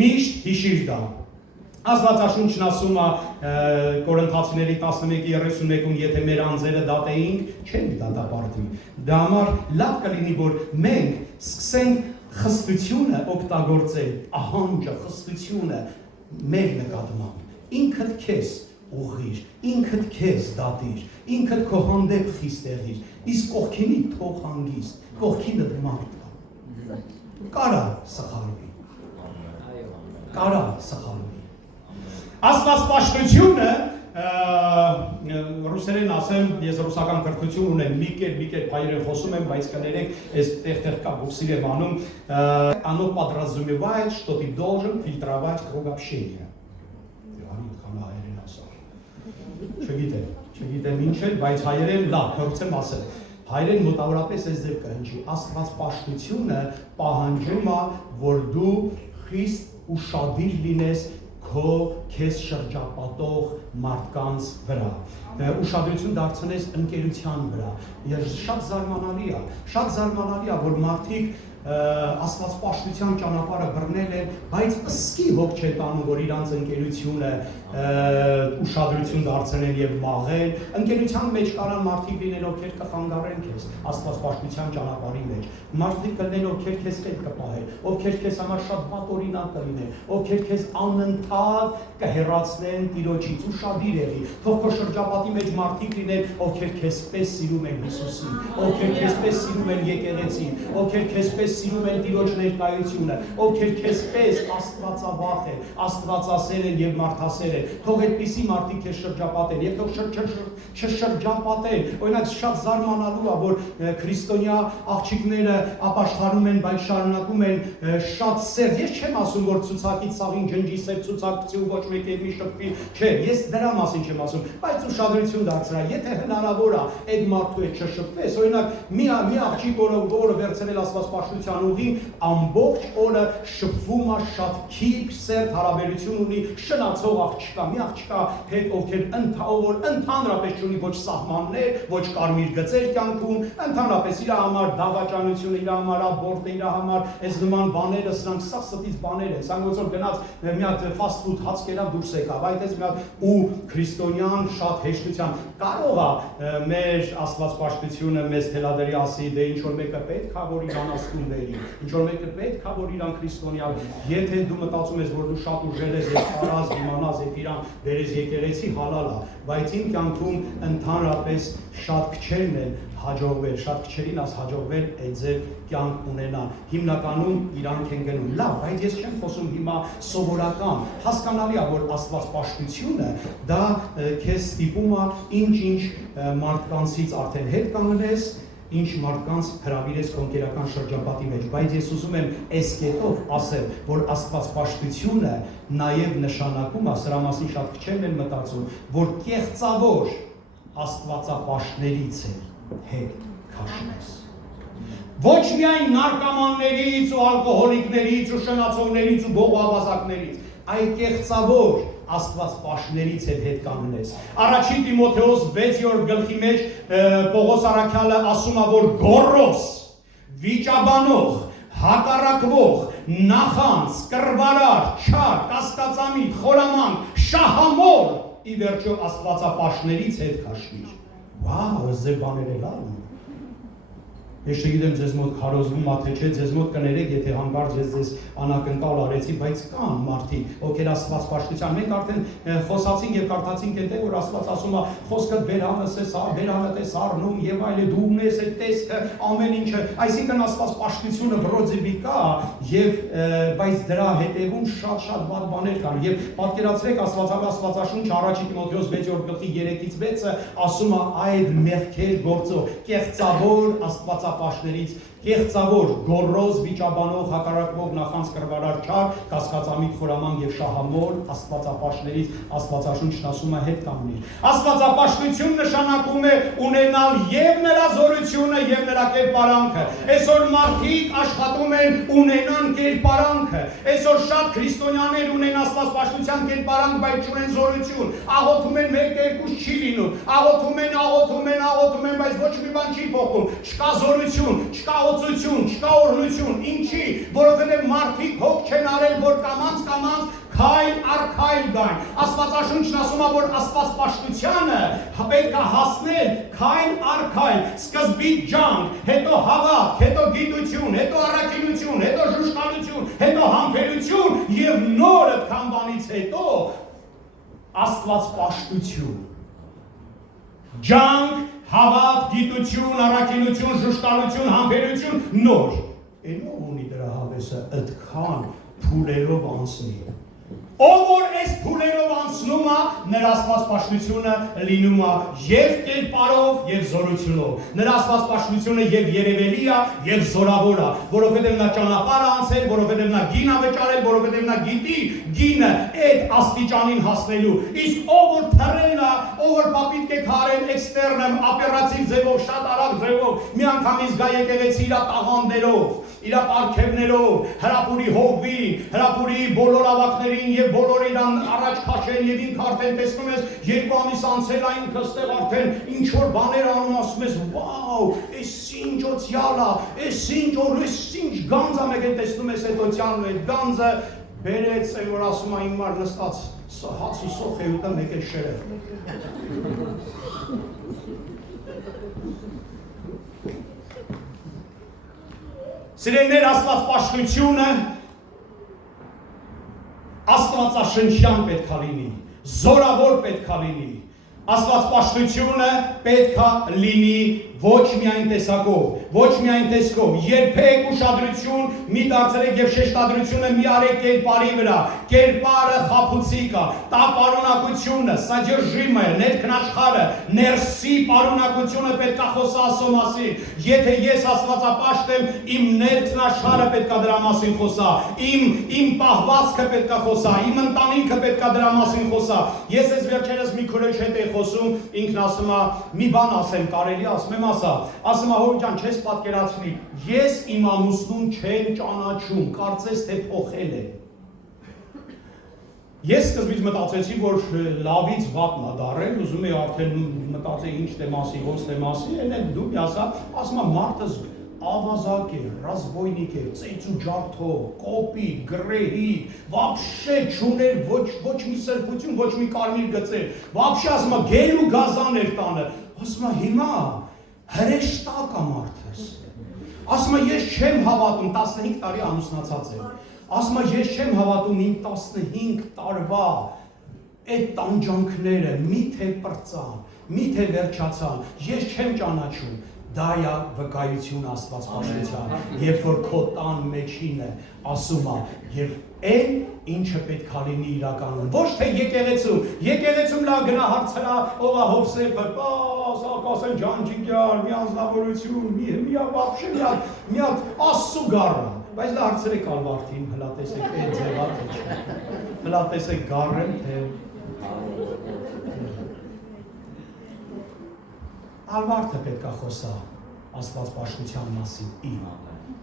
Միշտ հիշիր դա։ Աստվածաշունչն ասում է Կորինթացիների 11:31-ում, եթե մեր անձերը դատեինք, չենք դատապարտվի։ Դա համար լավ կլինի, որ մենք սկսենք խստությունը օգտագործել, ահանջը, խստությունը մեր նկատմամբ։ Ինքդ քեզ ուղղիր, ինքդ քեզ դատիր, ինքդ քո հանդեպ խիստ եղիր, իսկ կողքինիդ թող հանգիստ, կողքինդ մարդ կա։ Կարա սխալվի։ Կարա սխալվի։ Աստվածպաշտությունը ռուսերեն ասեմ, ես ռուսական կրթություն ունեմ, մի կերպ հայերեն խոսում եմ, բայց կներեք, ես տեղ կա բուքսիր եմ անում, оно подразумевает, что ты должен фильтровать круг общения։ Չգիտեմ ինչ է, բայց հայերեն լավ, փորձեմ ասել։ Հայերեն մոտավորապես այս ձև կհնչի, աստվածպաշտությունը պահանջում է, որ դու խիստ ուշադիր լինես քո քեզ շրջապատող մարդկանց վրա, ուշադրություն դարձնես ընկերության վրա։ Շատ զարմանալի է, որ մարդիկ աստվածպաշտության ճանապարհը բռնել են, բայց ըսկի հոգ չէ տանում, որ իրանց ընկերությունը ուշադրություն դարձնեն եւ մաղեն։ Ընկերության մեջ կարան մարդիկ լինեն, ովքեր կխանգարեն քեզ աստվածպաշտության ճանապարհի մեջ։ Մարդիկ կլինեն, ովքեր քեզ հետ կպահեն, ովքեր քեզ համար շատ վատ օրինակ կլինեն, ովքեր քեզ անընդհատ կհեռացնեն Տիրոջից։ Ուշադիր եղի։ Թող քո շրջապատի մեջ մարդիկ լինեն, ովքեր քեզպես սիրում են Հիսուսին, ովքեր քեզպես սիրում են եկեղեցին, ովքեր քեզպես սիրում են Տիրոջ ներկայությունը, ովքեր քեզպես աստվածավախ են, աստվածասեր են եւ մարդասեր են։ Թող այդպիսի մարդիկ քեզ շրջապատեն եւ թող չշրջապատեն։ Օրինակ շատ զարմանալու է, որ քրիստոնյա աղջիկները ապաշխարում են, բայց շարունակում են շատ սեր։ Ես չեմ ասում, որ ցուցակից սաղին ջնջի սեր ցուցակցի ու ոչ մեկ մի շփվի, չէ, ես դրա մասին չեմ ասում, բայց ուշադրություն դարձրա, եթե հնարավոր է այդ մարդու հետ չշփվես, օրինակ մի աղջիկ, որը վերցրել աստվածպաշտության ուղին, ամբողջ օրը շփվում է, շատ քիչ սեր հարաբերություն ունի, շնացող աղջկա, մի աղջկա հետ, ովքեր ընդհանրապես չունի ոչ սահմաններ, ոչ կարմիր գծեր կյանքում, ընդհանրապես իր համար դավաճանություն, իր համար աբորտ, իր համար այս նման բաները, սրանք սա ստից բաներ են, սրանք ոնց որ գնաց մի հատ ֆաստ ֆուդ հաց կերավ դուրս եկավ, այդ էս մի հատ ու քրիստոնյան շատ հեշտությամբ կարող է մեր աստվածպաշտությունը մեզ թելադրի ասի, դե ինչ որ մեկը պետք է որ իրան աստուն բերի, ինչ որ մեկը պետք է որ իրան քրիստոնյա, եթե դու մտածում ես որ դու շատ ուժել ես եւ կարաս դիմանաս եւ իրան բերես եկեղեցի հալալ է, բայց իմ կյանքում ընդհանրապես շատ քչերն են հաջողվել, շատ քչերին աս հաջողվել այդ ձև կյանք ունենան։ Հիմնականում իրանք են գնում։ Լավ, բայց ես չեմ խոսում հիմա սովորական։ Հասկանալի է, որ աստվածպաշտությունը դա քեզ ստիպում է ինչ մարդկանցից արդեն հետ կանգնես, ինչ մարդկանց հրավիրես քո ընկերական շրջապատի մեջ, բայց ես ուզում եմ այս կետով ասել, որ աստվածպաշտությունը նաև նշանակում է, սրա մասին շատ քչերն են մտածում, որ կեղծավոր աստվածապաշտներից հետ քաշնես։ Ոչ միայն նարկոմաններից ու ալկոհոլիկներից ու շնացողներից ու բողոքաբազակներից, այլ կեղծավոր աստվածպաշտներից հետ կանգնես։ Առաջին Տիմոթեոս 6-րդ գլխի մեջ Պողոս առաքյալը ասում է, որ գոռոս, վիճաբանող, հակառակվող, նախանց, կռվարար, չար, կասկածամիտ, խորամանկ, շահամոլ, ի վերջո աստվածապաշտներից հետ քաշվիր։ Վաու, այս ձեր բաները լավ են։ Ես չգիտեմ ձեզ մոտ քարոզվում ա թե չէ, ձեզ մոտ կներեք, եթե հանկարծ ես ձեզ անակնկալ արեցի, բայց կան մարդիկ, ովքեր աստվածպաշտության, մենք արդեն խոսացինք եւ կարդացինք այնտեղ, որ Աստված ասում է, խոսքը բերանս է, բերանդ ես առնում եւ այլն, դու ունես այդ տեսքը, ամեն ինչը, այսինքն աստվածպաշտությունը վրոձիբի կա եւ բայց դրա հետեւում շատ վատ բաներ կան եւ պատկերացրեք Աստվածաշունչ առաջին Տիմոթեոս 6-րդ գլխի 3-ից 6-ը ասում է այդ մեղքեր գործող, կեղծավոր աստվածապաշտներից, կեղծավոր, գոռոզ, վիճաբանող, հակառակվող, նախանց, կռվարար, չար, կասկածամիտ, խորամանկ եւ շահամոլ աստվածապաշտներից Աստվածաշունչն ասում է հետ կանգնիր։ Աստվածապաշտություն նշանակում է ունենալ եւ նրա զորությունը եւ նրա կերպարանքը։ Այսօր մարդիկ աշխատում են ունենան կերպարանքը։ Այսօր շատ քրիստոնյաներ ունեն աստվածապաշտության կերպարանք, բայց չունեն զորություն։ Աղոթում են 1-2 չի լինում։ Աղոթում են, բայց ոչ մի բան չի փոխում։ Չկա զորություն, չկա չկա օրհնություն, ինչի, որովհետև մարդիկ հոգ չեն արել, որ կամանց քայլ առ քայլ գան։ Աստվածաշունչն ասում է, որ աստվածպաշտությանը պետք է հասնել քայլ առ քայլ, սկզբից ջանք, հետո հավատ, հետո գիտություն, հետո առաքինություն, հետո ժուշկալություն, հետո համբերություն եւ նորը քան բանից հետո աստվածպաշտություն։ Ջանք, հավատ, գիտություն, առաքինություն, ժշտալություն, համբերություն, նոր։ Ով ունի դրա հավեսը այդքան փուլերով անցնի։ Ով որ այս փուլերով անցնում է, նրա աստվածպաշտությունը լինում է եւ կերպարով եւ զորությունով։ Նրա աստվածպաշտությունը եւ երևելի է եւ զորավոր է, որովհետեւ նա ճանապարհ անցել, որովհետեւ նա գին է վճարել, որովհետեւ նա գիտի գինը այդ աստիճանին հասնելու։ Իսկ ով որ թռել է, ով որ պապիտք է քարել էքստերնեմ, օպերատիվ ձևով, շատ արագ ձևով, միանգամից գա եկեղեցի իր տաղանդերով, իր պարգևներով, հրապուրի հովվին, հրապուրի բոլոր ավակներին եւ բոլորը իրան առաջ քաշեն եւ ինքը արդեն տեսնում ես 2 ամիս անցել է ինքը ստեղ արդեն ինչ որ բաներ անում ասում ես վաու էս ինչ օցիալ է էս ինչ որ էս ինչ գանձ է մեկ էլ տեսնում ես այդ օցիալն ու այդ գանձը բերեց այն որ ասում է իմ մար նստած հաց ու սոխ է ուտա մեկ էլ շերեվ Սիրելիներ աստվածպաշտությունը աստվածաշնչյան պետք է լինի, զորավոր պետք է լինի, աստվածպաշտությունը պետք է լինի ոչ միայն տեսակով, ոչ միայն տեսքով, երբեք ուշադրություն մի դարձրեք եւ շեշտադրությունը մի արեք կերպարի վրա, կերպարը խաբուցիկ է, տա պարունակությունը, սաջրժիմը, ներքնաշխարը, ներսի պարունակությունը պետք է խոսա ասո մասին, եթե ես աստվածապաշտ եմ, իմ ներքնաշխարը պետք է դրա մասին խոսա, իմ պահվածքը պետք է խոսա, իմ ընտանիքը պետք է դրա մասին խոսա, ես ես վերջերս մի քուրեջ հետ էի խոսում, ինքն ասում է, մի բան ասեմ, կարելի ասում եմ ասում է հոր ջան, չես պատկերացնի, ես իմ ամուսնուն չեմ ճանաչում, կարծես թե փոխել է։ Ես սկզբից մտածեցի, որ լավից վատն է դարել, ուզում էի արդեն մտածեի ինչ թեմասի, ոնց թեմասի, են դու ասա, ասում է մարդը ավազակ է, ռազմոյնիկ է, ծեծու ջարդող, կոպիտ, գրեհի, վաբշե չուներ ոչ մի սրբություն, ոչ մի կարմիր գծեր, վաբշե ասում է գել ու գազան էր տանը, ասում է հիմա հրեշտակ է մարդս, ասում է ես չեմ հավատում, 15 տարի ամուսնացած եմ, ասում է ես չեմ հավատում իմ 15 տարվա այդ տանջանքները միթե պրծան, միթե վերջացան, ես չեմ ճանաչում, դա է վկայություն աստվածպաշտության, երբ որ քո տան մեջինը ասում է, եւ այն ինչը պետք է լինի իրականում, ոչ թե եկեղեցում լա գնա հարցրա, ով է Հովսեփը, ասեն ջանջիկյար, մի անձնավորություն, մի ապշե, մի հատ Աստծո գառը, բայց դա հարցրեք Ալվարդին, հլա տեսեք այդ ձևա թե չէ, հլա տեսեք գառը թե Ալվարդը պետք է խոսա աստվածպաշտության մասին իմ,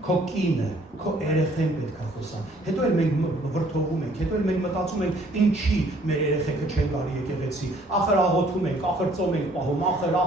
քո կինը, քո երեխեն պետք է խոսա, հետո էլ մենք վրդովում ենք, հետո էլ մենք մտածում ենք ինչի մեր երեխեքը չեն գալի եկեղեցի, ախր աղոթում ենք, ախր ծոմ ենք պահում, ախր,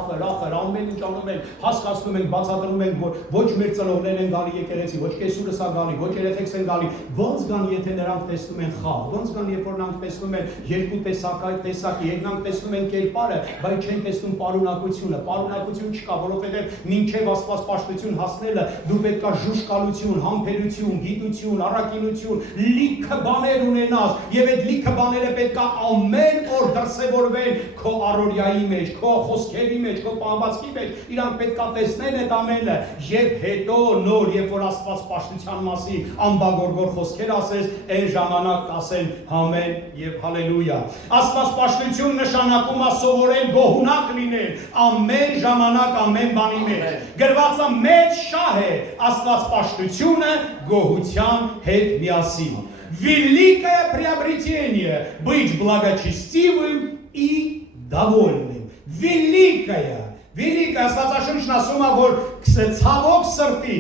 ամեն ինչ անում ենք, հասկացնում ենք, բացատրում ենք, որ ոչ մեր ծնողներն են գալի եկեղեցի, ոչ կեսուրս է գալի, ոչ երեխեքս են գալի, ոնց գան եթե նրանք տեսնում են խաղ, ոնց գան երբ որ նրանք տեսնում են երկու տեսակի, նրանք տեսնում են կերպարը, բայց չեն տեսնում պարունակությունը, պարունակություն չկա, որովհետև մինչև աստվածպաշտություն հասնելը դու պետք է ժուշկալություն, համբերություն, գիտություն, առաքինություն, լիքը բաներ ունենաս, եւ այդ լիքը բաները պետք է ամեն օր դրսևորվեն քո առօրյայի մեջ, քո խոսքերի մեջ, քո պահվածքի մեջ, իրանք պետք է տեսնեն այդ ամենը, եւ հետո նոր, երբ որ աստվածպաշտության մասին ամբագորգոր խոսքեր ասես, այն ժամանակ ասեն ամեն եւ հալելույա։ Աստվածպաշտություն նշանակում է սովորել գոհունակ լինել ամեն ժամանակ ամեն բանի մեջ։ Գրված է մեծ շահ է աստվածպաշտությունը գոհության հետ միասին։ Великое приобретение быть благочестивым и довольным. Великое աստվածաշունչն ասում է, որ ցավոք սրտի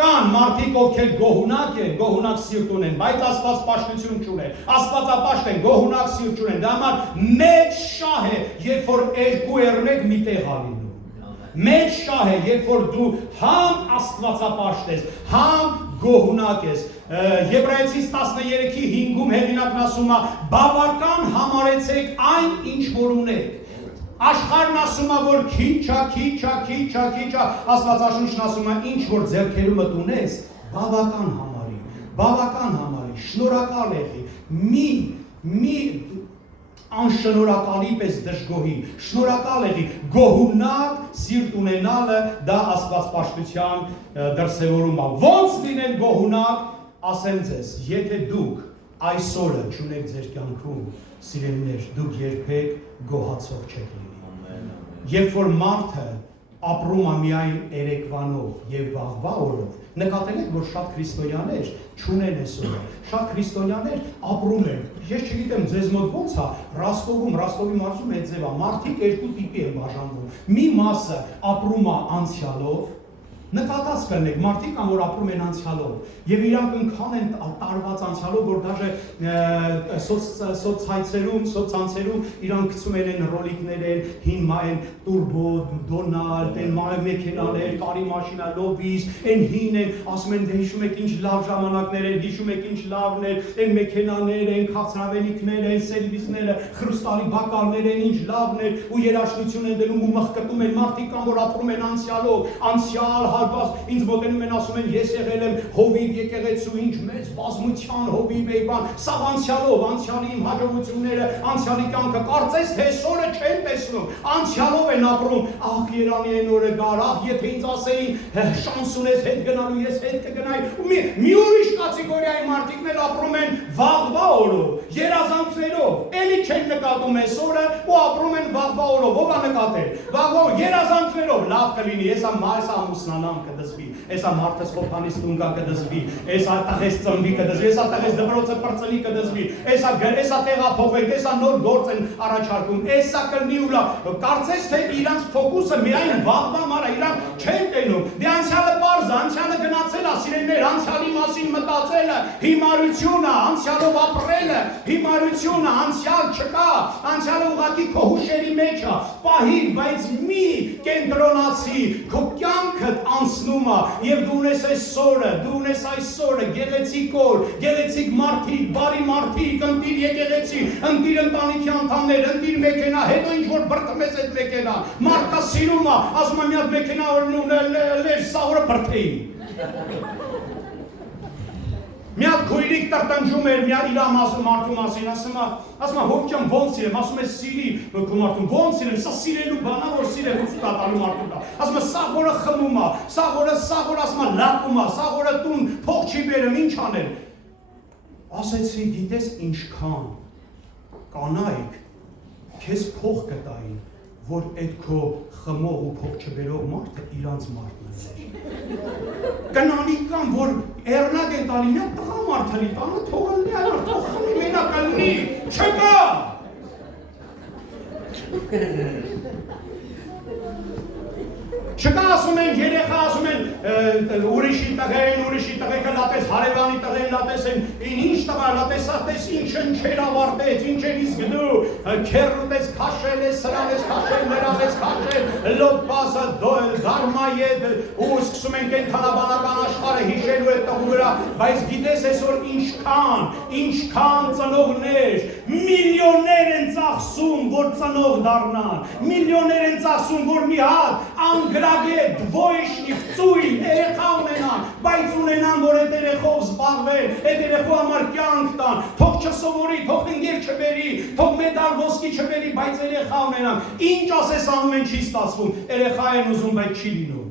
կան մարդիկ, ովքեր գոհունակ են, գոհունակ սիրտ ունեն, բայց աստվածպաշտություն չունեն, աստվածապաշտ են, գոհունակ սիրտ չունեն, դա համար մեծ շահ է, երբ որ երկու երնեք մի տեղ ալին։ Մեծ շահ է, երբ որ դու համ աստվածապաշտ ես, համ գոհունակ ես։ Եբրայեցիս 13:5-ում հեղինակն ասում է, բավական համարեցեք այն, ինչ որ ունեք։ Աշխարհն ասում է, որ քիչ է, աստվածաշունչն ասում է, ինչ որ ձեռքերումդ ունես, բավական համարի, շնորհակալ եղի, մի անշնորհակալի պես դժգոհի, շնորհակալ եղի, գոհունակ սիրտ ունենալը դա աստվածպաշտության դրսևորում է։ Ոնց լինել գոհունակ, ասեմ ձեզ, եթե դուք այսօրը չունեք ձեր կյանքում, սիրելիներ, դուք երբեք գոհացող չեք լինի։ Երբ որ մարդը ապրում է միայն երեկվանով եւ վաղվա օրով, նկատել եք, որ շատ քրիստոնյաներ չունեն այսօրը, շատ քրիստոնյաներ ապրում են։ Ես չգիտեմ ձեզ մոտ ոնց է, Ռաստովի մարզում այդ ձևա, մարդիկ երկու տիպի են բաժանվում։ Մի մասը ապրում է անցյալով, նկատած կլինեք, մարդիկ կան, որ ապրում են անցյալով եւ իրանք ընքան են տարված անցյալով, որ դաժե սոցցանցերում իրանք գցում են ռոլիկներ, հին մայն տուրբո, դոնալդ, են մեքենաներ, կարի մաշինա, լոբիս, են հին են, ասում են դե հիշում եք ինչ լավ ժամանակներ են, հիշում եք ինչ լավն էր, են մեքենաներ են, քաղցրավենիքներ են, սերվիսները, խրուստալի բակալներ են, ինչ լավն էր ու երաժշտություն են դնում ու մխկտում են, մարդիկ կան, որ ապրում են անցյալով, անցյալ ինձ մոտենում են ասում են ես եղել եմ հովիվ եկեղեցու ինչ մեծ բազմության հովիվ էի բան սա անցյալով անցյալի իմ հաջողությունները անցյալի կյանքը կարծես թե այսօրը չեն տեսնում անցյալով են ապրում ախ Երանի այն օրը գար ախ եթե ինձ ասեին շանս ունես հետ գնալու ես հետ կգնայի ու մի ուրիշ կատեգորիայի մարդիկներ ապրում են վաղվա օրով երազանքներով էլի չեն նկատում այսօրը ու ապրում են վաղվա օրով ով է նկատել վաղվա երազանքներով լավ կլինի եսա ամուսնանամ կդզվի, եսա մարդս խոփանից տունկա կդզվի, եսա տղես ծնվի կդզվի, եսա տղես դպրոցը պրծլի կդզվի, եսա տեղափոխվենք, եսա նոր գործ են առաջարկում, եսա կլինի ու լավ, կարծես թե իրանց ֆոկուսը միայն վաղվա մարա, իրանք չեն տենում, դե անցյալը պարզ է, անցյալը գնացել է, սիրելիներ, անցյալի մասին մտածելը, հիմարությունը, անցյալով ապրելը, հիմարությունը, անցյալ չկա, անցյալը ուղղակի քո հուշերի մեջ է, պահիր, բայց մի կենտրոնացի, քո կյանքդ անցնում է եւ դու ունես այսօրը գեղեցիկ օր, գեղեցիկ մարդիկ, բարի մարդիկ, ընտիր եկեղեցի, ընտիր ընտանիքի անդամներ, ընտիր մեքենա, հետո ինչ որ բրտում ես այդ մեքենա, մարդկա սիրում է, ասում է մի հատ մեքենա ուներ, սա օրը բրտեի։ Մի հատ քույրիկ տրտնջում էր մի իր մարդու մասին, ասում է հոգյան ոնց սիրեմ, ասում է սիրի քո մարդուն, ոնց սիրեմ, սա սիրելու բան է, որ սիրել ու տատալու մարդուն է։ Ասում է սա որը խմում է, սա որը ասում է լապում է, սա որը տուն փող չի բերում, ինչ անել։ Ասեցի, գիտես ինչքան կանայք քեզ փող կտային, որ այդ քո խմող ու փող չբերող մարդը իրանց մարդն է։ Կանանիկ կան, որ էռնակ են տալի, մի հատ տղա մարդը լի տանը, թողնի այլ թող խմի մենակ կլինի, չկա։ Չկա ասում են երեխա, ասում են ուրիշի տղեկը լատես, հարևանի տղեն լատես են, ինչ տղա լատես, ինչ ընչեր ավարտեց, ինչ են իսկ դու, քերուտ ես քաշել ես, սրան ես քաշել, ներավ ես քաշել, լոպասը դարմա ետ, ու սկսում են կենթանաբանական աշխարհը հիշելու այդ տղու վրա, բայց գիտես այսօր ինչքան ծնողներ, միլիոններ են ծախսում, որ ծնող դառնան, միլիոններ են ծախսում, որ մի հատ անգրագետ, դվոյշնի, ծույլ, երեխա ունենան, բայց ունենան, որ այդ երեխով զբաղվեն, այդ երեխու համար կյանք տան, թող չսովորի, թող ընկեր չբերի, թող մեդալ ոսկի չբերի, բայց երեխա ունենան, ինչ ասես անում են չի ստացվում, երեխա են ուզում, բայց չի լինում։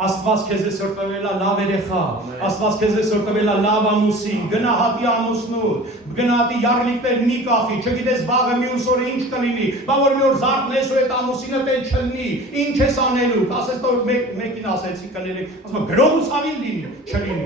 Աստված քեզ է սրտվել լավ երեխա, Աստված քեզ է սրտվել լավ ամուսին, գնահատի ամուսնուդ, գնահատի յառլիկներ մի կախի, չգիտես վաղը մյուս օրը ինչ կլինի, բա որ մի օր զարթնես ու այդ ամուսինը տել չլինի, ինչ ես անելու, ասես որ մեկին ասեցի կներեք, ասում գրող ու ցավին լինի, չլինի։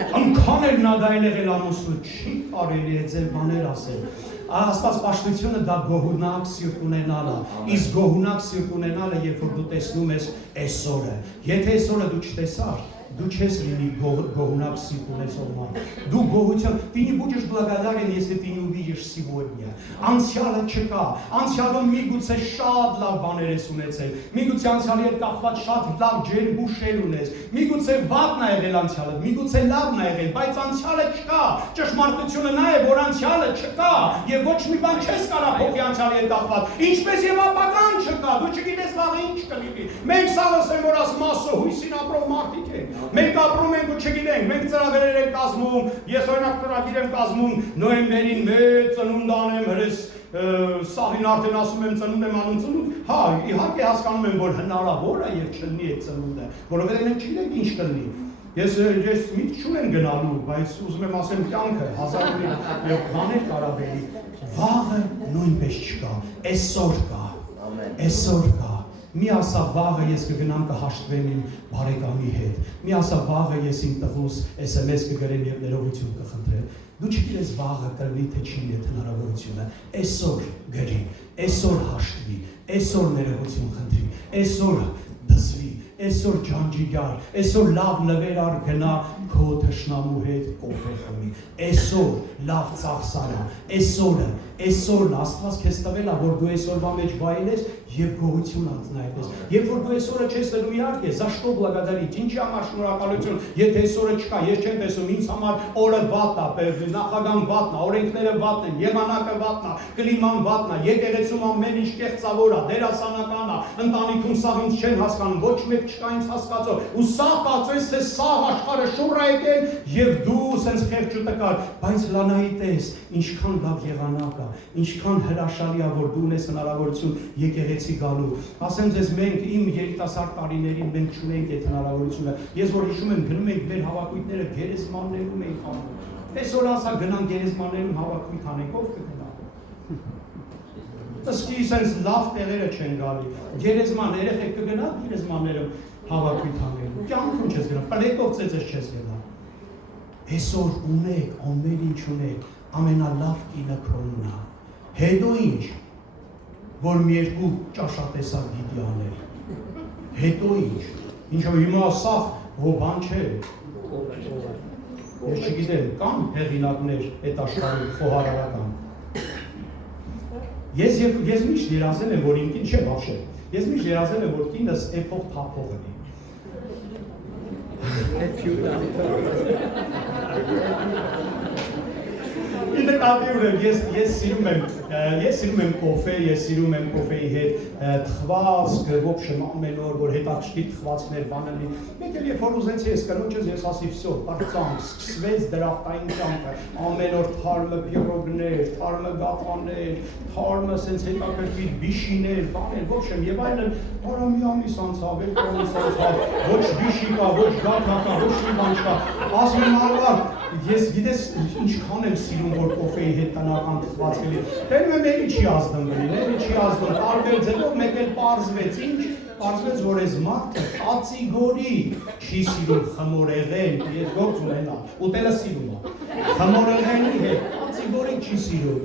Անկան էր նա դա եղել ամուսնու, չի կարելի է ձեր բաներ ասել։ Աստվածպաշտությունը դա գոհունակ սիրտ ունենալը, իսկ գոհունակ սիրտ ունենալը, երբ որ դու տեսնում ես այսօրը, եթե այսօրը դու չտեսար, դու չես լինի գոհունակ սիրտ ունեցող մարդ, դու գոհության, ты не будешь благодарен, если ты не увидишь сегодня, անցյալը չկա, անցյալում միգուցե շատ լավ բաներ ես ունեցել, միգուցե անցյալի հետ կախված շատ լավ ջերմուշեր ունես, միգուցե վատն է եղել անցյալը, միգուցե լավն է եղել, բայց անցյալը չկա, ճշմարտությունը նա է, որ անցյալը չկա, եւ ոչ մի բան չես կարող փոխի անցյալի հետ կախված, ինչպես եւ ապագան չկա, դու չգիտես վաղը ինչ կլինի, մենք սա լսեմ, որ ասում ասո հույսին ապրող մարդիկ են, մենք ապրում ենք ու չգիտենք, մենք ծրագրեր ենք կազմում, ես օրինակ ծրագիր եմ կազմում նոյեմբերին մեծ ծնունդ անեմ հրես սաղին արդեն ասում եմ ծնունդ եմ անում ծնունդ, հա, իհարկե հասկանում եմ, որ հնարավոր է եւ չլինի այդ ծնունդը, որովհետեւ մենք չգիտենք ինչ կլինի։ Ես միտք չունեմ գնալու, բայց ուզում եմ ասեմ կյանքը հազար բաներ կարող էի։ Վաղը նույնպես չկա, այսօր կա։ Այսօր կա։ Մի ասա վաղը ես կգնամ կհաշտվեմ իմ բարեկամի հետ։ Մի ասա վաղը ես իմ տղուս SMS կգրեմ եւ ներողություն կխնդրեմ։ Դու չգիտես վաղը կլինի թե չի այդ հնարավորությունը։ Այսօր գրի, այսօր հաշտվի, այսօր ներողություն խնդրի, այսօր դասվի, այսօր ջանջի գար, այսօր լավ նվեր գնա քո թշնամու հետ կոֆե խմի, այսօր լավ ծախսարա, այսօրն Աստված քեզ տվել է, որ դու այսօրվա մեջ վայելես եւ գոհություն անցնայես։ Երբ որ դու այսօրը չես տելու իհարկե, за что благодарить, ինչի համար շնորհակալություն, եթե այսօրը չկա, ես չեմ տեսնում, ինձ համար օրը վատ է, նախագահան վատն է, օրենքները վատն են, եղանակը վատն է, կլիման վատն է, եկեղեցում ամեն ինչ կեղծավոր է, դերասանական է, ընտանիքում սաղ ինձ չեն հասկանում, ոչ մեկ չկա ինձ հասկացող, ու սաղ կարծես թե սաղ աշխարհը շուռ է եկել եւ դու սենց խեղճ ու տկար, բայց լանայի տես, ինչքան լավ եղանակ է, ինչքան հրաշալի է, որ դու ունես հնարավորություն եկեղեցի գալու։ Ասեմ ձեզ, մենք իմ երիտասարդ տարիներին մենք չունենք այդ հնարավորությունը։ Ես որ հիշում եմ, գնում ենք մեր հավաքույթները գերեզմաններում ենք անում։ Այսօր ասա գնանք գերեզմաններում հավաքույթ անենք, ով կգնա։ Ըսկի սենց լավ տեղերը չեն գալի։ Գերեզման երեխեք կգնա գերեզմաններում հավաքույթ անելու։ Կյանքում չես գնա, պլեկով ծեծես չես գնա։ Այսօր ունեք, ամեն ինչ ունեք, ամենալավ կինը քոնն է։ Հետո ինչ, որ մի երկու ճաշատեսակ գիտի անել։ Հետո ինչ, ինչով հիմա սաղ հոբան չէ։ Ես չգիտեմ, կան հեղինակներ այդ աշխարհում խոհարարական։ Ես միշտ երազել եմ, որ իմ կին չէ բավշե։ Ես միշտ երազել եմ, որ կինս էփող թափող լինի։ Ես սիրում եմ կոֆե, ես սիրում եմ կոֆեի հետ թխվածք, ոբշեմ ամեն օր, որ հետաքրքիր թխվածքներ բանել լինի։ Մեկ էլ երբ որ ուզեցի ես կնոջս, ես ասի վсё, բարձանք, սկսվեց դրախտային կյանքը, ամեն օր թարմը պիրոգներ, թարմը գաթաներ, թարմը սենց հետաքրքիր բիշիներ, բաներ, ոբշեմ եւ այլն, որը մի ամիս անցավ, երկու ամիս անցավ, ոչ բիշի կա, ոչ գաթա կա, ոչ մի բան չկա։ Ասում եմ արվար, ես գիտես ինչքան եմ սիրում, որ կոֆեի հետ տնական թխվածք լինի։ Տենում եմ էլի չի ազդում լինի, էլի չի ազդում, տարբեր ձևով մեկ էլ պարզվեց, ինչ, պարզվեց, որ այս մարդը ածիգորի չի սիրում խմորեղեն, ես գործ ունենա, ուտելը սիրում է, խմորեղենի հետ, ածիգորի չի սիրում,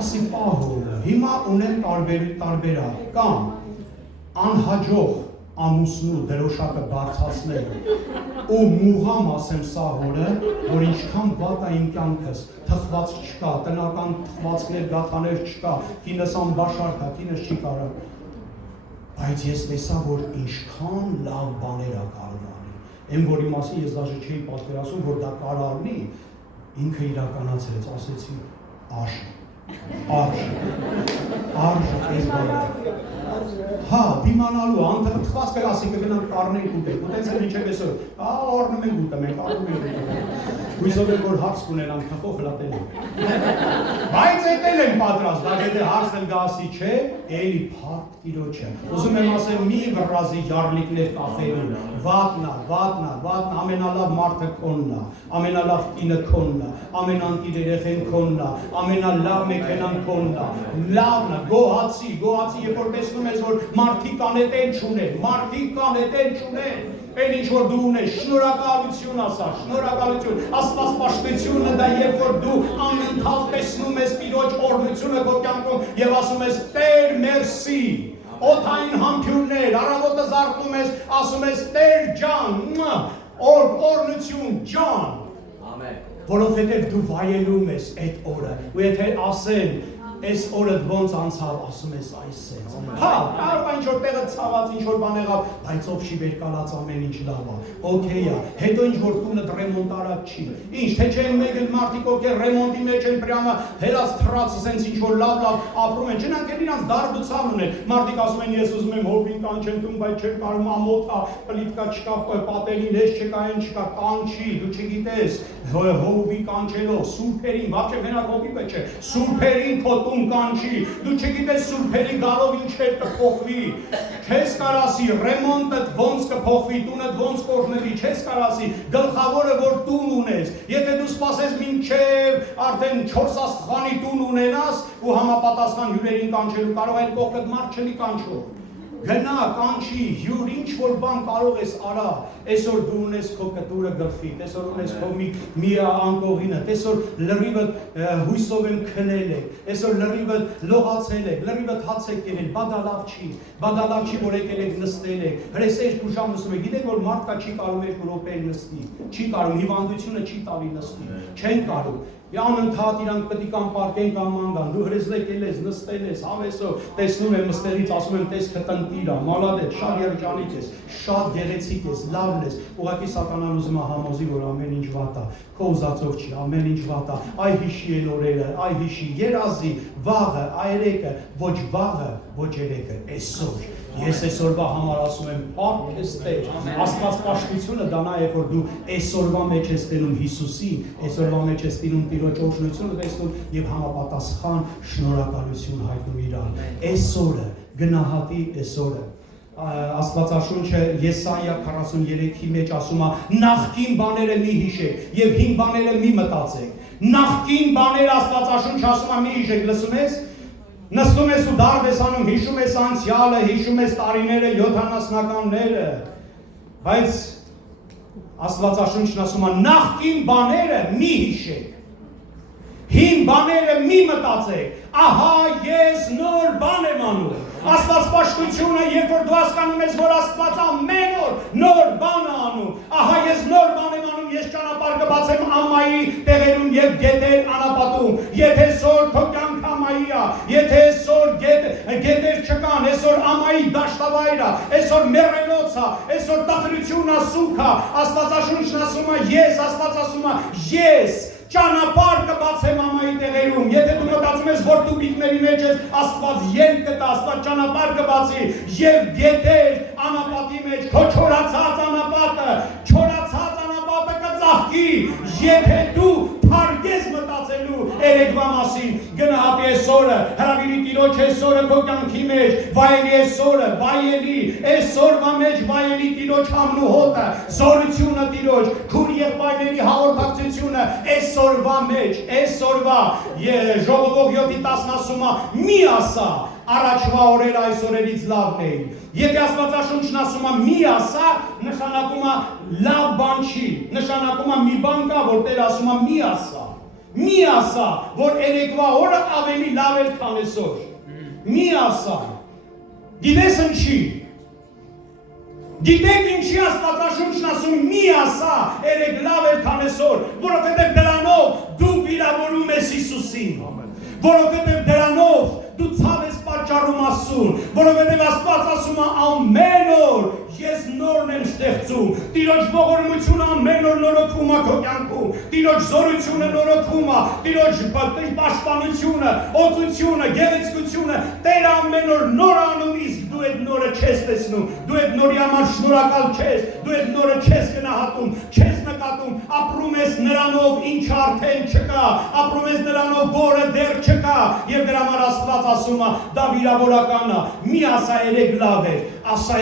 ասի պահորը, հիմա ունեն տարբերակ, կամ անհաջող ամուսնու դրոշակը բարձացնել ու մուղամ ասեմ սահորը, որ ինչքան վատ է իմ կյանքս, թխված չկա, տնական թխվածքներ, գաթաներ չկա, կինս անբաշարդ է, կինս չի կարող։ Բայց ես տեսա, որ ինչքան լավ բաներ է կարող անի։ Այն որի մասին ես դաժե չէի պատկերացնում, որ դա կարող լինի, ինքը իրականացրեց, ասեցի արժ, այս բանը։ Հա, դիմանալու, անթխված կլասի կգնանք կարնենք ուտենք, ուտենց էլ ինչև այսօր, առնում ենք ուտեմ ենք, առնում ենք ուտեմ։ Հույսով եմ, որ հարց կունենամ, թխող հլատել եմ։ Բայց էտել եմ պատրաստ, դա եթե հարցն գասի չէ, էլի փառք Տիրոջը։ Ուզում եմ ասեմ, մի վռազի յարլիկներ կախելուն, վատնա, ամենալավ մարդը քոնն է, ամենալավ կինը քոնն է, ամենանտիր երեխեն քոնն է, ամենալավ մեքենան քոնն է, լավն է, գոհացի, երբ որ տեսնում ես, որ մարդիկ անետեն չունեն, այն ինչ որ դու ունես, շնորհակալություն ասա, շնորհակալություն, Աստված պաշտությունը դա երբ որ դու անընդհատ տեսնում ես Տիրոջ օրհնությունը քո կյանքում եւ ասում ես Տեր մերսի, օդային համբույրներ, առավոտը զարթնում ես, ասում ես Տեր ջան, օրհնություն ջան, ամեն, որովհետեւ դու վայելում ես այդ օրը, ու եթե ասեն այս օրը ոնց անցավ, ասում ես այս sense։ Հա, կարող է ինչ-որ տեղը ցաված, ինչ-որ բան եղավ, բայց ով չի վերկալած ամեն ինչ լավ է։ Okay է։ Հետո ինչ-որ տունը ռեմոնտարած չի։ Ինչ, թե չեն մեկ էլ մարդիկ ովքեր ռեմոնտի մեջ են պրյամա հելած թրացը sense ինչ-որ լավ ապրում են, չնանք էլ իրանց դարբուցան ունեն։ Մարդիկ ասում են ես ուզում եմ հովին կանչեմ տուն, բայց չեմ կարող ամոթ է, պլիտկա չկա, պատերին հեշ չկա, այն չկա, կանչի, դու չգիտես, հովի կանչելով, սուրբերին, բաց չէ, մենակ հովի պետք չէ, սուրբերին քո ակում կանչի, դու չգիտես սուրբերի գալով ինչեր կփոխվի, չես կարասի ռեմոնտը ոնց կփոխվի, տունը ոնց կօրհնվի, չես կարասի, գլխավորը որ տուն ունես, եթե դու սպասես մինչև արդեն 4 աստղանի տուն ունենաս ու համապատասխան հյուրերին կանչելու կարող այդ կողքդ մարդ չլի կանչող, գնա, կանչի, հյուր, ինչ որ բան կարող ես արա, այսօր դու ունես քո կտուրը գլխիդ, այսօր ունես քո մի անկողինը, այսօր լրիվդ հույսով եմ քնել եք, այսօր լրիվդ լողացել եք, լրիվդ հաց եք կերել, բա դա լավ չի, որ եկել եք նստել եք, հրես 2 ժամ նստում եք, գիտեք որ մարդկա չի կարող 2 րոպե նստի, չի կարող, հիվանդությունը չի տալի նստի, չեն կարող, անընդհատ իրանք պետք է կամ պարկեն կամ անգան, դու հրես եկել ես, նստել ես, հավեսով, տեսնում եմ մստերից, ասում եմ տես կտնտիրա, մալադետ, շատ երջանիկ ես, շատ գեղեցիկ ես, լավն ես, ուղղակի սատանան ուզում է համոզի, որ ամեն ինչ վատ է, քո ուզածով չի, ամեն ինչ վատ է, այ հիշի են օրերը, այ հիշի, երազի, վաղը, այրեկը, ոչ վաղը, ոչ երեկը, այսօր, ես այսօրվա համար ասում եմ, փառք ես Տեր, Աստված պաշտությունը դա նա է, որ դու այսօրվա մեջ ես տենում Հիսուսին, այսօրվա մեջ ես տենում Տիրոջ օրհնությունը տեսնում եւ համապատասխան շնորհակալություն հայտնում իրան, այսօրը, գնահատի այսօրը, Աստվածաշունչը Եսայա 43-ի մեջ ասում է, նախկին բաները մի հիշեք եւ հին բաները մի մտածեք, նախկին բաները Աստվածաշունչը ասում է մի հիշեք, լսում ես, նստում ես ու դարդ ես անում, հիշում ես անցյալը, հիշում ես տարիները, 70-ականները, բայց Աստվածաշունչն ասում է, նախկին բաները մի հիշեք, հին բաները մի մտածեք, ահա ես նոր բան եմ անում, Աստված պաշտությունը, երբ որ դու հասկանում ես, որ Աստված ամեն օր նոր բան է անում, ահա ես նոր բան եմ անում, ես ճանապարհ կբացեմ ամայի տեղերում եւ գետեր անապատում, եթե սոր քո կյանքը ամայի է, եթե սոր գետեր չկան, այսօր ամայի դաշտավայր է, այսօր մեռելոց է, այսօր տխրություն է, սուգ է, Աստվածաշունչն ասում է, ես, Աստված ասում է, ես ճանապարհ կբացեմ ամայի տեղերում, եթե դու մտածում ես, որ դու բիկների մեջ ես, Աստված ելք կտա, Աստված ճանապարհ կբացի եւ գետեր անապատի մեջ, քո չորացած անապատը կծաղկի, եթե դու փարգես մտածելու երեկվա մասին, գնահատի այսօրը, հրավիրի Տիրոջ այսօրը քո կյանքի մեջ, վայելի այսօրը, վայելի, այսօրվա մեջ վայելի Տիրոջ համն ու հոտը, զորությունը Տիրոջ, քուր եղբայրների հաղորդակցությունը, այսօրվա մեջ, այսօրվա, Ժողովող 7:10 ասում է, մի ասա, առաջվա օրերը այս օրերից լավն էին։ Եթե Աստվածաշունչն ասում է մի ասա, նշանակում է լավ բան չի, նշանակում է մի բան կա, որ Տերը ասում է մի ասա։ Մի ասա, որ երեկվա օրը ավելի լավ էր, քան այսօր։ Մի ասա։ Գիտես ինչի։ Գիտեք ինչի Աստվածաշունչն ասում մի ասա, երեք լավ էր, քան այսօր, որովհետև դրանով դու վիրավորում ես Հիսուսին։ Որովհետև դրանով դու ցավ ես պատճառում Աստծուն, որովհետև Աստված ասում է ամեն օր ես նորն եմ ստեղծում, Տիրոջ ողորմությունը ամեն օր նորոգվում է քո կյանքում, Տիրոջ զորությունը նորոգվում է, Տիրոջ պաշտպանությունը, օծությունը, գեղեցկությունը, Տերը ամեն օր նոր անում, իսկ դու այդ նորը չես տեսնում, դու այդ նորի համար շնորհակալ չես, դու այդ նորը չես գնահատում, չես նկատում, ապրում ես նրանով, ինչ արդեն չկա, ապրում ես նրանով, որը դեռ չկա, եւ դրա համար Աստված ասում է, դա վիրավորական է, մի ասա երեք լավ է, ասա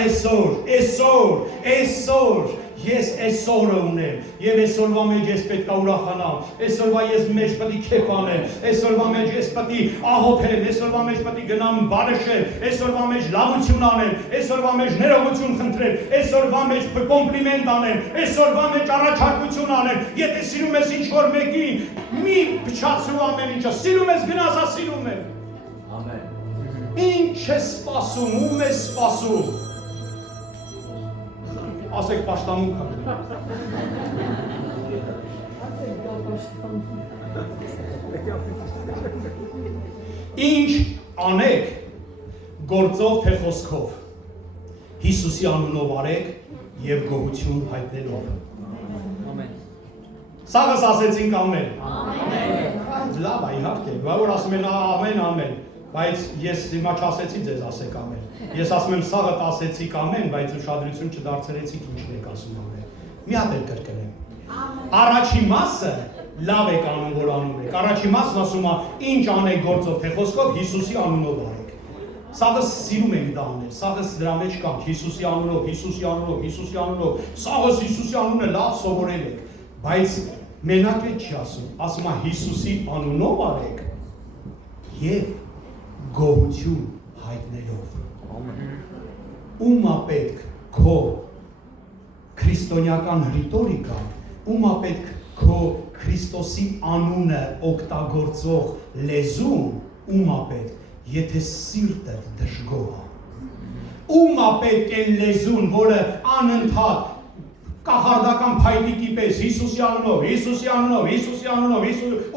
այսօր, ես այսօրը ունեմ, եւ այսօրվա մեջ ես պետք է ուրախանամ, այսօրվա ես մեջ պետք է քեֆ անեմ, այսօրվա մեջ ես պետք է աղոթեմ, այսօրվա մեջ պետք է գնամ բարեշել, այսօրվա մեջ լավություն անեմ, այսօրվա մեջ ներողություն խնդրեմ, այսօրվա մեջ կոմպլիմենտ անեմ, այսօրվա մեջ առաջարկություն անեմ, եթե սիրում ես ինչ-որ մեկին, մի փչացրու ամեն ինչը, սիրում ես գնաս, սիրում եմ։ Ամեն։ Ինչ ես սպասում, ում ես սպասում։ Ասեք պաշտամունքը։ Ինչ անեք գործով թե խոսքով, Հիսուսի անունով արեք եւ գոհություն հայտնելով։ Ամեն։ Սաղս ասեցինք ամեն։ Ամեն։ Լավ է, իհարկե, որ ասում են ամեն, բայց ես հիմա չասեցի ձեզ ասեք ամեն։ Ես ասում եմ սաղը ասեցիք ամեն, բայց ուշադրություն չդարձրեցիք ինչն եք ասում ամեն։ Մի հատ էլ կրկնեմ։ Առաջի մասը լավ եք անում, որ անում եք։ Առաջի մասն ասում է, ինչ անեք գործով, թե խոսքով, Հիսուսի անունով արեք։ Սաղը սիրում ենք դա անել, սաղը դրա մեջ կանք, Հիսուսի անունով, Հիսուսի անունով, Հիսուսի անունով, սաղը Հիսուսի անունը լավ սովորել եք, բայց մենակ է չի ասում է Հիսուսի անունով արեք և գոհություն հայտնելով։ Ումա պետք քո քրիստոնեական ռիտորիկա, ումա պետք քո Քրիստոսի անունը օգտագործող լեզուն, ումա պետք, եթե սիրտը դժգոհ է։ Ումա պետք է լեզուն, որը անընդհատ կախարդական փայտիկի պես Հիսուսի անունով, Հիսուսի անունով, Հիսուսի անունով,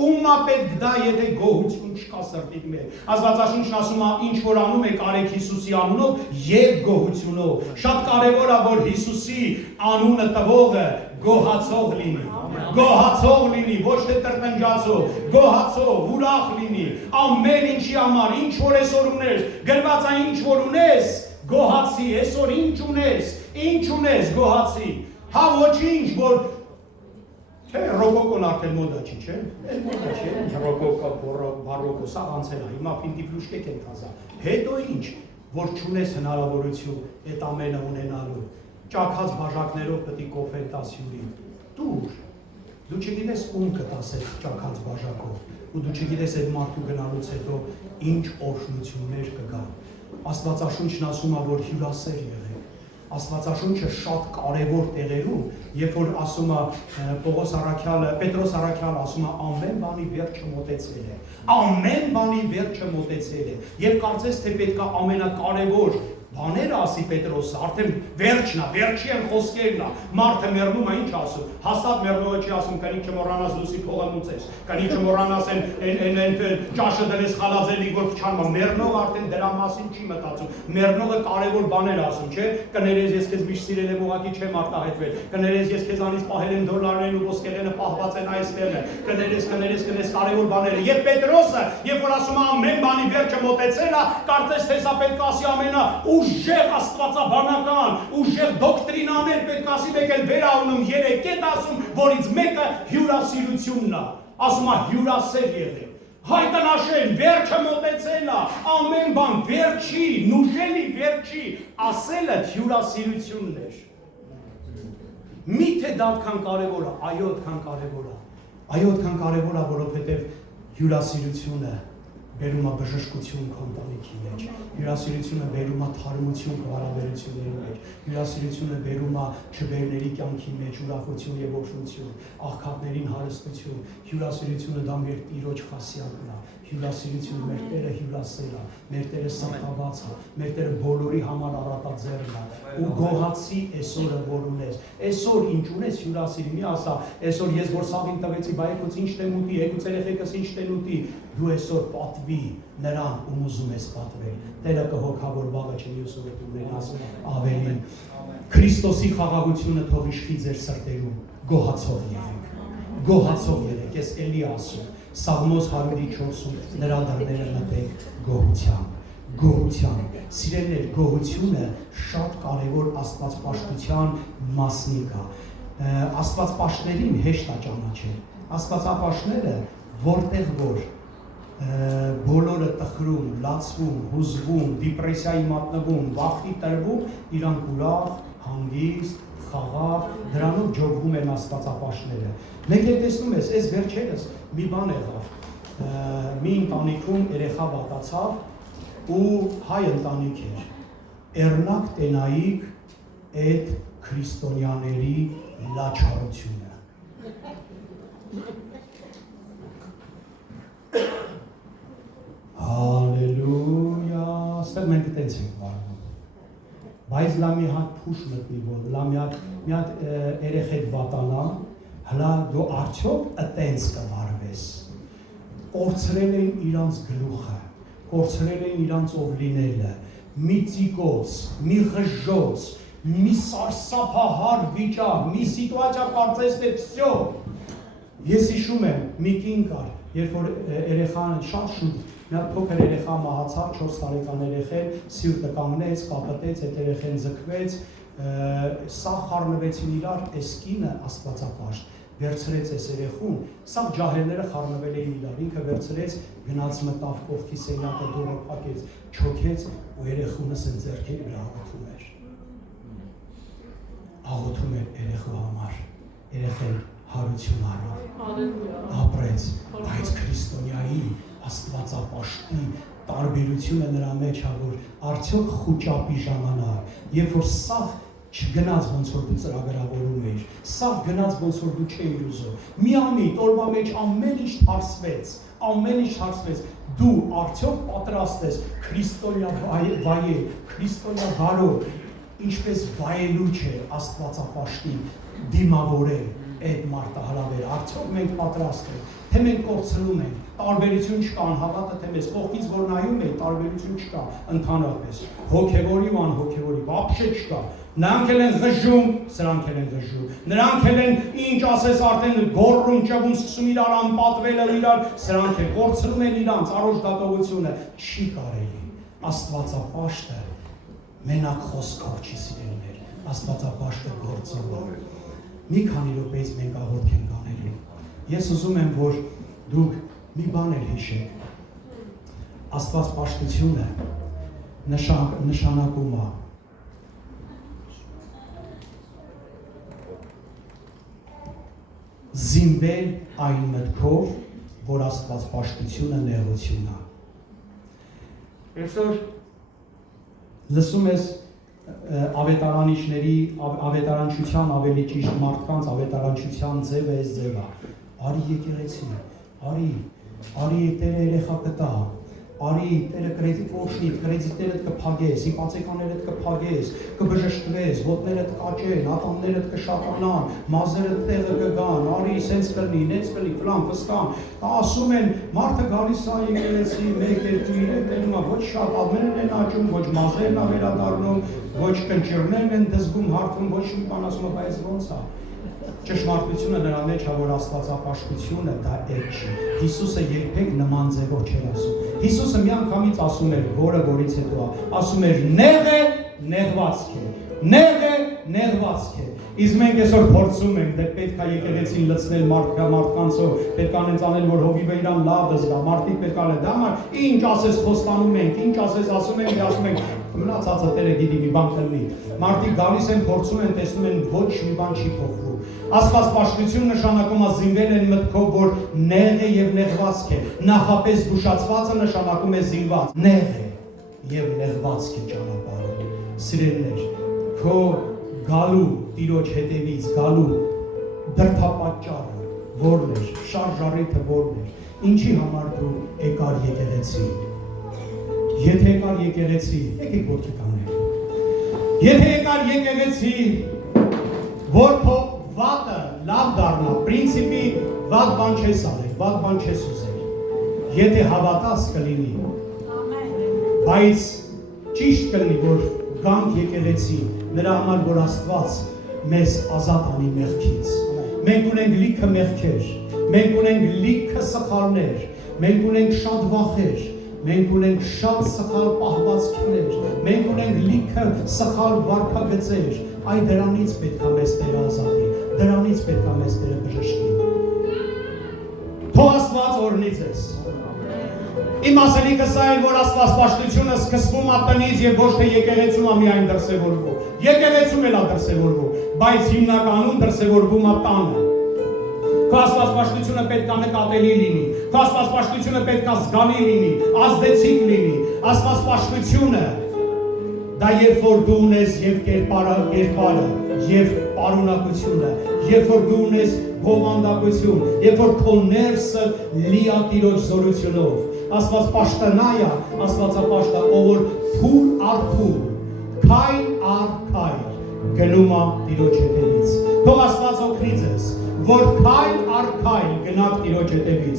ումա պետք դա, եթե գոհություն չկա սրտիդ մեջ։ Աստվածաշունչն ասում է, ինչ որ անում եք, արեք Հիսուսի անունով եւ գոհությունով։ Շատ կարեւոր է, որ Հիսուսի անունը տվողը գոհացող լինի։ Գոհացող լինի, ոչ թե տրտնջացող, գոհացող, ուրախ լինի։ Ամեն ինչի համար, ինչ որ այսօր ունես, գրված է ինչ որ ունես, գոհացի, այսօր ինչ ունես, գոհացի։ Հա ոչինչ, որ չէ, ռոկոկոն արդեն մոդա չի, չէ։ Էլ մոդա չէ, ռոկոկա, բարոկո, սա անցել է, հիմա պինտի պլուշկեք են կազա։ Հետո ինչ, որ չունես հնարավորություն այդ ամենը ունենալու, ճաքած բաժակներով պետք է կոֆեն տաս հյուրին, դուր, դու չգիտես ում կտաս այդ ճաքած բաժակով, ու դու չգիտես այդ մարդու գնալուց հետո ինչ օրհնություններ կգա։ Աստվածաշունչն ասում է, որ հյուրասեր եղեք։ Աստվածաշունչը շատ կարևոր տեղերում, երբ որ ասում է Պետրոս Առաքյալը ասում է ամեն բանի վերջը մոտեցել է։ Ամեն բանի վերջը մոտեցել է։ Եվ կարծես թե պետք է ամենակարևոր բաները ասի Պետրոսը, արդեն վերջն է, վերջի են խոսքերն է։ Մարդը մեռնում է, ինչ ասում։ Հաստատ մեռնողը չի ասում, կնի չմոռանաս լուսի փողը մուծես, կնի չմոռանաս այն ճաշը դրես խալաձելի որ փչանում է։ Մեռնողը արդեն դրա մասին չի մտածում։ Մեռնողը կարևոր բաներ ասում, չէ՞։ Կներես ես քեզ միշտ սիրել եմ, ուղղակի չեմ արտահայտվել։ Կներես ես քեզանից պահել եմ դոլարներն ու ոսկեղենը պահված են այստեղը։ Կներես կարևոր բաները։ Եվ Պետրոսը, երբ որ ասում է ամեն բանի վերջը մոտեցել է, կարծես թե սա պետք է ասի ամենա ուժեղ աստվածաբանական, ուժեղ դոկտրինաներ պետք է ասի, մեկ էլ վերահունում 3 կետ ասում, որից մեկը հյուրասիրությունն է, ասում է հյուրասեր եղեք, հայտնաշեն, վերջը մոտեցել է, ամեն բան վերջի, նուժելի վերջի, ասելը հյուրասիրությունն էր։ Միթե դա այդքան կարևոր է, այո այդքան կարևոր է, որովհետև հյուրասիրությունը բերում է բժշկություն քո ընտանիքի մեջ, հյուրասիրությունը բերում է թարմություն քո հարաբերությունների մեջ, հյուրասիրությունը բերում է չբերների կյանքի մեջ ուրախություն եւ օժնություն, աղքատներին հարստություն, հյուրասիրությունը դա մեր Տիրոջ խասյակն է, հյուրասիրությունը մեր Տերը հյուրասեր է, մեր Տերը սրտաված է, մեր Տերը բոլորի համար առատաձեռն է, ու գոհացի այսօրը որ ունես, այսօր ինչ ունես հյուրասիրի, մի ասա, այսօր ես որ սաղին տվեցի, բա եկուց ինչ տեն ուտի, եկուց երեխեքս ինչ տեն ուտի, դու այսօր պատվի նրան ում ուզում ես պատվել, Տերը կհոգա, որ վաղը չմյուսը հետ ունենաս ավելին, Քրիստոսի խաղաղությունը թող իշխի ձեր սրտերում, գոհացող եղեք, ես էլի ասում, Սաղմոս 104-ում նրա դռները մտեք գոհությամբ, սիրելիներ, գոհությունը շատ կարևոր աստվածպաշտության մասնիկ է, աստվածպաշտներին հեշտ է ճանաչել, աստվածապաշտները որտեղ որ բոլորը տխրում, լացվում, հուզվում, դիպրեսիայի մատնվում, վախի տրվում, իրանք ուրախ, հանգիստ, խաղաղ, դրանով ջողվում են աստվածապաշտները։ Մենք էլ տեսնում ես, այս վերջերս մի բան եղավ, մի ընտանիքում երեխա վատացավ ու հայ ընտանիք էր, էռնակ տենայիք այդ քրիստոնյաների լաչարությունը։ Հալելույա, ստեղ մենք տենց ենք վարվում, բայց լա մի հատ փուշ մտնի որ, լա մի հատ երեխեդ վատանա, հլա դու արդյոք ըտենց կվարվես, կորցրել էին իրանց գլուխը, կորցրել էին իրանց ով լինելը, մի ծիկոց, մի խժոց, մի սարսափահար վիճակ, մի սիտուացիա կարծես թե վсё։ Ես հիշում եմ, մի կին կար, երբ որ երեխան շատ շուտ, մի հատ փոքր երեխա մահացավ, 4 տարեկան երեխան, սիրտը կանգնեց, կապտեց, այդ երեխան ձգվեց, սա խառնվեցին իրար, այս կինը աստվածապաշտ, վերցրեց այս երեխուն, սա ջահելները խառնվել էին իրար, ինքը վերցրեց, գնաց մտավ կողքի սենյակը դուռը փակեց, չոքեց ու երեխունը սենց ձեռքերի վրա աղոթում էր երեխու համար, երեխեն հարություն առավ, ապրեց, բայց քրիստոնյայի աստվածապաշտի տարբերությունը նրա մեջ է, որ արդյոք խուճապի ժամանակ, երբ որ սաղ չգնաց ոնց որ դու ծրագրավորում էիր, սաղ գնաց ոնց որ դու չէիր ուզում, միամիտ օրվա մեջ ամեն ինչ թարսվեց, դու արդյոք պատրաստ ես քրիստոնյա վայել, քրիստոնյա բարով, ինչպես վայելու չէ աստվածապաշտին դիմավորել այդ մարտահրավերը, արդյոք մենք պատրաստ ենք, թե մենք կորցնում ենք, տարբերություն չկա, անհավատը թե մեզ կողքից որ նայում ենք, տարբերություն չկա, ընդհանրապես, հոգևորի ու անհոգևորի, вообще չկա, նրանք էլ են ղժում, սրանք էլ են ղժում, նրանք էլ են ինչ ասես արդեն գոռում, ճվում, սկսում իրար անպատվել իրար, սրանք էլ կորցնում են իրանց առողջ դատողությունը, չի կարելի, աստվածապաշտը մենակ խոսքով չի սիրելիներ, աստվածապաշտը գործով, մի քանի րոպեից մենք աղոթք ենք անելու, ես ուզում եմ, որ դուք մի բան էլ հիշեք, աստվածապաշտությունը նշանակում է զինվել այն մտքով, որ աստվածապաշտությունը նեղություն է։ Այսօր լսում ես ավետարանիչների, ավետարանչության ավելի ճիշտ մարդկանց ավետարանչության ձևը այս ձևը։ Արի եկեղեցի, արի Տերը երեխա կտա, արի Տերը կրեդիտ օշնի, կրեդիտներդ կփագես, իպոթեկաներդ կփագես, կբժշկվես, ոտներդ կաճեն, ատամներդ կշատանան, մազերդ տեղը կգան, արի սենց կլինի, նենց կլինի, ֆլան, ֆստան, ասում են, մարդը գալիս է եկեղեցի, 1-2-3 տենում է, ոչ շատ ատամներն են աճում, ոչ մազերն է վերադառնում, ոչ կնճիռներն են դզգում, հարթում, ոչ մի բան ասում է, բայց ոնց է։ Ճշմարտությունը նրա մեջ է, որ աստվածապաշտությունը դա այդ չի։ Հիսուսը երբեք նման ձևով չէր ասում։ Հիսուսը մի անգամից ասում էր, որը որից հետո ասում էր նեղ է, նեղվածք է, նեղ է, նեղվածք է։ Իսկ մենք այսօր փորձում ենք, դե պետք է եկեղեցին լցնել մարդկանցով, պետք է անենց անել, որ հովիվը իրան լավ զգա, մարդիկ պետք է անել, դա համար ինչ ասես խոստանում ենք, ինչ ասես ասում ենք, ասում ենք, մնացածը Տերը գիտի մի բան կլինի։ Մարդիկ գալիս են, փորձում են, տեսնում են, ոչ մի բան չի փոխվում։ Աստվածապաշտություն նշանակում է զինվել են մտքով, որ նեղ է եւ նեղվածք է։ Նախապես զգուշացվածը նշանակում է զինված։ Նեղ է եւ նեղվածք է ճանապարհը։ Սիրելիներ, քո գալու Տիրոջ հետևից գալու դրդապատճառը որն էր, շարժառիթը որն էր, ինչի համար դու եկար եկեղեցի։ Եթե եկար եկեղեցի, եկեք ոտքի կանգնենք։ Եթե եկար եկեղեցի, որ քո վատը լավ դառնա, պրինցիպի վատ բան չես արել, վատ բան չես ուզել։ Եթե հավատաս կլինի։ Բայց ճիշտ կլինի, որ գանք եկեղեցի, նրա համար, որ Աստված մեզ ազատ անի մեղքից։ Մենք ունենք լիքը մեղքեր, մենք ունենք լիքը սխալներ, մենք ունենք շատ վախեր, մենք ունենք շատ սխալ պահվածքներ, մենք ունենք լիքը սխալ վարքագծեր, այ դրանից պետք է մեզ Տերը ազատի, դրանից պետք է մեզ Տերը բժշկի։ Թող Աստված օրհնի ձեզ։ Իմ ասելիքը սա է, որ աստվածապաշտությունը սկսվում է տնից եւ ոչ թե եկեղեցում է միայն դրսևորվում։ Եկեղեցում էլ է դրսևորվում, բայց հիմնականում դրսևորվում է տանը։ Քո աստվածապաշտությունը պետք է նկատելի լինի, քո աստվածապաշտությունը պետք է զգալի լինի, ազդեցիկ լինի։ Աստվածապաշտությունը դա երբ որ դու ունես եւ կերպարը, եւ պարունակությունը, երբ որ դու ունես բովանդակություն, երբ որ քո ներսը լիա Տիրոջ զորությունով, Աստվածապաշտանայա, Աստվածապաշտը, ով որ փուլ առ փուլ, քայլ առ քայլ գնում է Տիրոջ հետևից։ Թող Աստված օգնի ձեզ, որ քայլ առ քայլ գնաք Տիրոջ հետևից։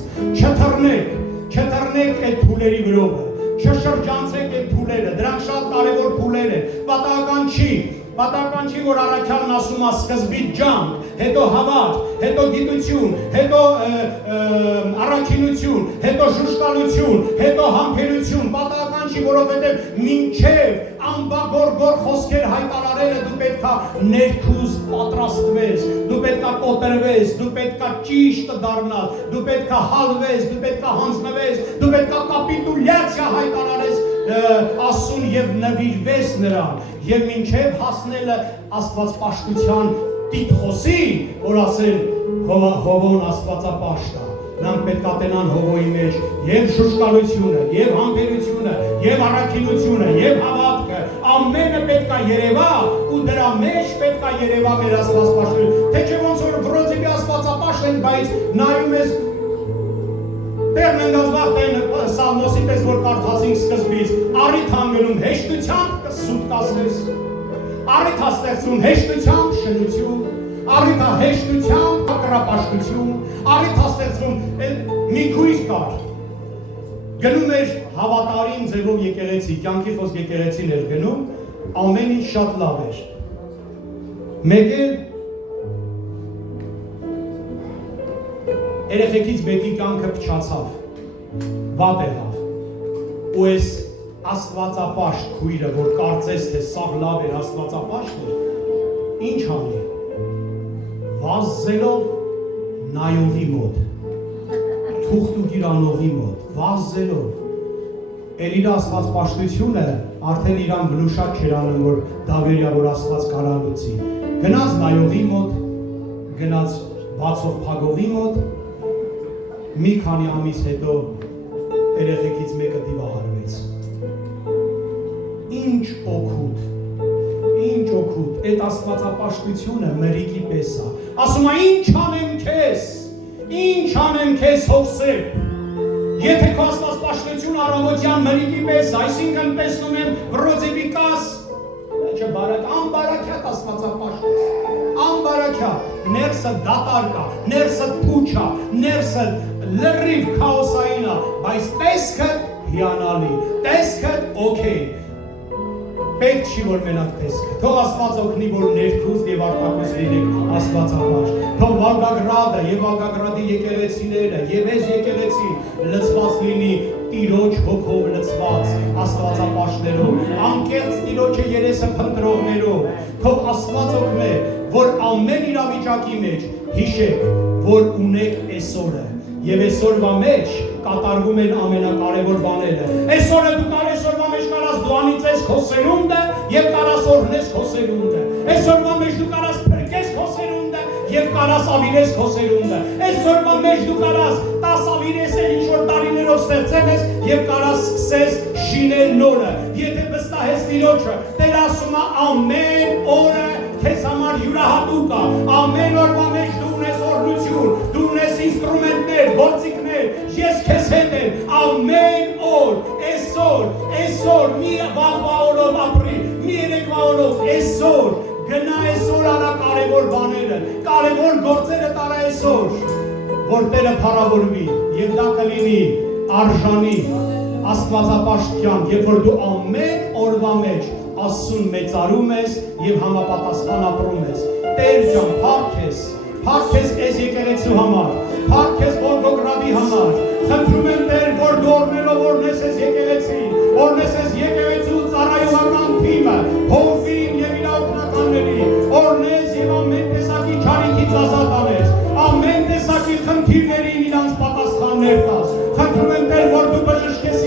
Չթռնեք այդ փուլերի վրովը, չշրջանցեք այդ փուլերը, դրանք շատ կարևոր փուլեր են։ Պատահական չի, որ առաքյալն ասում է սկզբից ջանք, հետո հավատ, հետո գիտություն, հետո առաքինություն, հետո ժուշկալություն, հետո համբերություն, պատահական կանչի, որովհետև մինչև ամբագորգոր խոսքեր հայտարարելը դու պետքա ներքուզ պատրաստվես, դու պետքա կոտրվես, դու պետքա ճիշտ դառնալ, դու պետքա հալվես, դու պետքա հանձնվես, դու պետքա կապիտուլյացիա հայտարարես Աստծուն եւ նվիրվես նրան, եւ մինչեւ հասնելը Աստվածպաշտության տիտղոսի, որ ասել Հովոն Աստվածապաշտ է, նրանք պետք է տենան Հովոյի մեջ եւ շուշկալությունը, եւ համբերությունը, եւ առաքինությունը, եւ հավատքը, ամենը պետք է երևա ու դրա մեջ պետք է երևա մեր Աստվածպաշտությունը, թե չէ ոնց որ բրոձի Աստվածապաշտ են, բայց նայում ես Տերն են գազվախտեն Սաղմոսի պես, որ կարդացինք սկզբից, առիթ հանգնում հեշտությամբ սուտ կասես, առիթ աստեղծում հեշտությամբ շնություն, առիթ հեշտությամբ կրապաշտություն, առիթ աստեղծում մի քույր կար, գնում էր հավատարիմ ձևով եկեղեցի, կյանքի խոսք եկեղեցին էր գնում, ամեն ինչ շատ լավ էր, մեկ էլ երեխեքից մեկի կյանքը փչացավ, վատ եղավ, ու այս Աստվածապաշտ քույրը, որ կարծես թե սաղ լավ էր Աստվածապաշտ էր, ինչ անի, վազելով նայողի մոտ, թուղթ ու գիրանողի մոտ, վազելով, էր իր Աստվածպաշտությունը, արդեն իրան գլուշակ չէր անում, որ դավերյա, որ Աստված կարալուծի, գնաց նայողի մոտ, գնաց բացող փագողի մոտ, մի քանի ամիս հետո երեխեքից մեկը դիվահարվեց։ Ինչ օգուտ, այդ Աստվածապաշտությունը մրիկի պես է։ Ասում է ինչ անեմ քեզ Հովսեփ։ Եթե քո Աստվածպաշտությունը առավոտյան մրիկի պես, այսինքն տեսնում եմ Վրոձիվիկաս, չէ անբարակյատ Աստվածապաշտ, անբարակյատ, ներսը դատարկ է, ներսը փուչ է, ներսը լրիվ քաոսային է, բայց տեսքը հիանալի, տեսքը օքեյ, պետք չի որ մենակ տեսքը, թող Աստված օգնի, որ ներքուզ և արտաքուզ լինեք Աստվածապաշտ, թող Վալգագրադը և Վալգագրադի եկեղեցիները և այս եկեղեցին լցված լինի Տիրոջ հոգով լցված Աստվածապաշտներով, անկեղծ Տիրոջը երեսը փնտրողներով, թող Աստված օգնի, որ ամեն իրավիճակի մեջ հիշեք, որ ունեք այսօրը Եվ այսօրվա մեջ կատարվում են ամենակարևոր բաները։ Այսօրը դու այսօրվա մեջ կարաս դու անիծես քո սերունդը եւ կարաս օրհնես քո սերունդը։ Այսօրվա մեջ դու կարաս փրկես քո սերունդը եւ կարաս ավիրես քո սերունդը։ Այսօրվա մեջ դու կարաս 10 ավիրես ինչ որ տարիներով ստեղծել ես եւ կարաս սկսես շինել նորը։ Եթե վստահես Տիրոջը, Տեր ասում է ամեն օրը քեզ համար յուրահատուկ է։ Ամեն օրվա մեջ դու ունես օրհնություն, դու ունես ինստրումենտներ, գործիքներ, ես քեզ հետ եմ ամեն օր, այսօր, մի վաղվա օրով ապրի, մի երեկվա օրով, այսօր, գնա այսօր արա կարևոր բաները, կարևոր գործերը տարա այսօր, որ Տերը փառավորվի եւ դա կլինի արժանի Աստվածապաշտյան, երբ որ դու ամեն օրվա մեջ Աստծուն մեծարում ես եւ համապատասխան ապրում ես։ Տեր ջան, փառք ես այս եկեղեցու համար, փառք ես Վոլգոգրադի համար։ Խնդրում եմ Տեր, որ դու օրհնելով օրհնես այս եկեղեցին, օրհնես այս եկեղեցու ծառայողական թիմը, հովին եւ իր օգնականներին, օրհնես եւ ամեն տեսակի չարիքից ազատ անես, ամեն տեսակի խնդիրներին իրանց պատասխաններ տաս։ Խնդրում եմ Տեր, որ դու բժշկես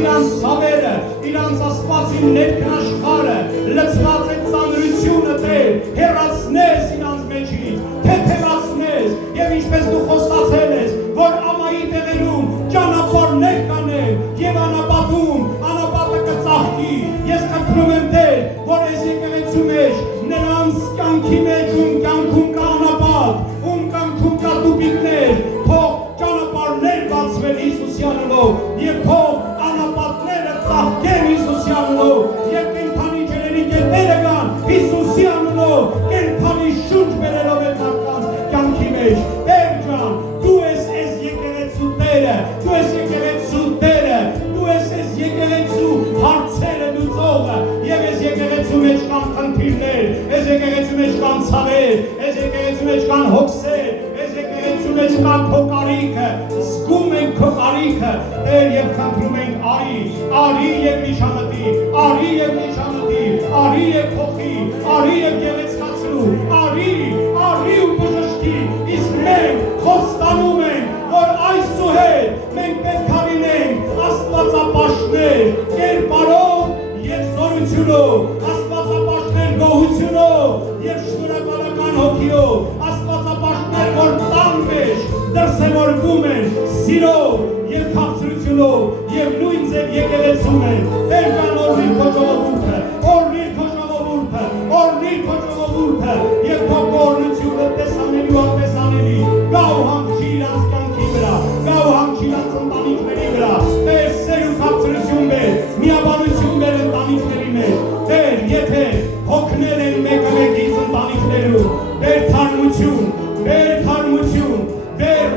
իրանց ցավերը, իրանց Աստվածի ներքն աշխարհը, լցված է ծանրությունը Տեր, հեռացնես իրանց մեջից, թեթևացնես եւ ինչպես դու խոստացել ես, որ ամայի տեղերում ճանապարհներ կանեն եւ անապատը կծաղկի։ Ես խնդրում եմ Տեր, որ այս եկեղեցու մեջ նրանց կյանքի մեջ կյանքում կա անապատ, կյանքում կա տուփիկներ, թող ճանապարհներ բացվեն Հիսուսի անունով եւ թող անապատները ծաղկեն Հիսուսի անունով եւ կենդանի ջրերի կետերը կան Հիսուսի անունով, կենդանի շունչ բերելով այդ մարդկանց կյանքի մեջ։ Տեր ջան, դու ես այս եկեղեցու Տերը, դու ես եկեղեցու Տերը, դու ես այս եկեղեցու հարցերը լուծողը եւ այս եկեղեցու մեջ կան խնդիրներ, այս եկեղեցու մեջ կան ցավեր, այս եկեղեցու մեջ կան հոգսեր, այս եկեղեցու մեջ կա քո կարիքը, զգում ենք քո կարիքը, Տեր, եւ Եվ խնդրում ենք արի եւ միջամտի, արի եւ միջամտի, արի եւ փոխի, արի եւ գեղեցկացրու, արի ու բժշկի, իսկ մենք խոստանում ենք, որ այսուհետ մենք պետք է լինենք աստվածապաշտներ, կերպարով եւ զորությունով, աստվածապաշտներ գոհությունով եւ շնորհակալական հոգիով, աստվածապաշտներ, որ տան մեջ դրսևորվում են սիրով եւ քաղցրությունով եւ նույն ձև եկեղեցում են։ Տեր ջան, օրհնիր քո ժողովուրդը, օրհնիր քո ժողովուրդը, օրհնիր քո ժողովուրդը եւ քո օրհնությունը տեսանելի ու անտեսանելի գա ու հանգչի իրանց կյանքի վրա, գա ու հանգչի իրանց ընտանիքների վրա։ Տեր սեր ու քաղցրություն բեր, միաբանություն բեր ընտանիքների մեջ։ Տեր, եթե հոգներ են մեկը մեկից ընտանիքներում, բեր թարմություն, բեր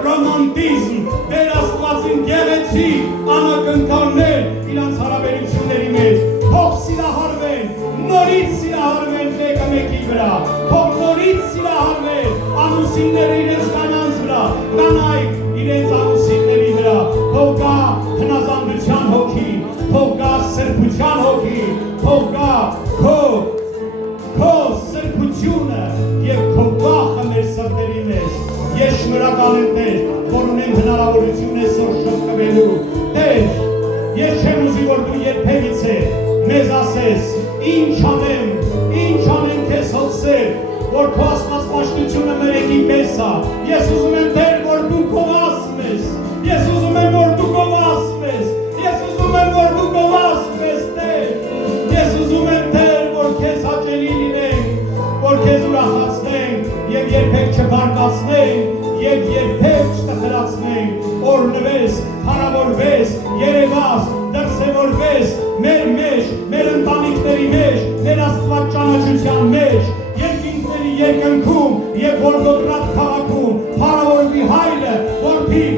ռոմանտիզմ, բեր աստվածին գեղեցիկ անակնկալներ իրանց հարաբերությունների մեջ, թող սիրահարվեն, նորից սիրահարվեն մեկը մեկի վրա, թող նորից սիրահարվեն ամուսինները իրենց կանանց վրա, կանայք իրենց ամուսինների վրա, թող գա հնազանդության հոգի, թող գա սրբության հոգի, թող գա քո սրբությունը եւ քո վախը մեր սրտերի մեջ։ Ես շնորհակալ եմ Տեր, որ ունեմ հնարավորություն այսօր շփվելու։ Տեր, ես չեմ ուզի, որ դու երբևիցե մեզ ասես, ինչ անեմ քեզ հոսեր, որ քո աստվածպաշտությունը մերեկի պես է։ Ես ուզում եմ Տեր, որ դու գովասվես, ես ուզում եմ, որ դու գովասվես, ես ուզում եմ, որ դու գովասվես, Տեր, ես ուզում եմ Տեր, որ քեզ հաճելի լինենք, որ քեզ ուրախացնենք եւ երբեք չբարկացնենք եւ երբեք չտխրացնենք, օրհնվես, փառավորվես, երևաս, դրսևորվես մեր մեջ, մեր ընտանիքների մեջ, մեր աստված ճանաչության մեջ, երկինքների երկնքում եւ Գոլգոթա քաղաքում, փառավորվի Հայրը, Որդին,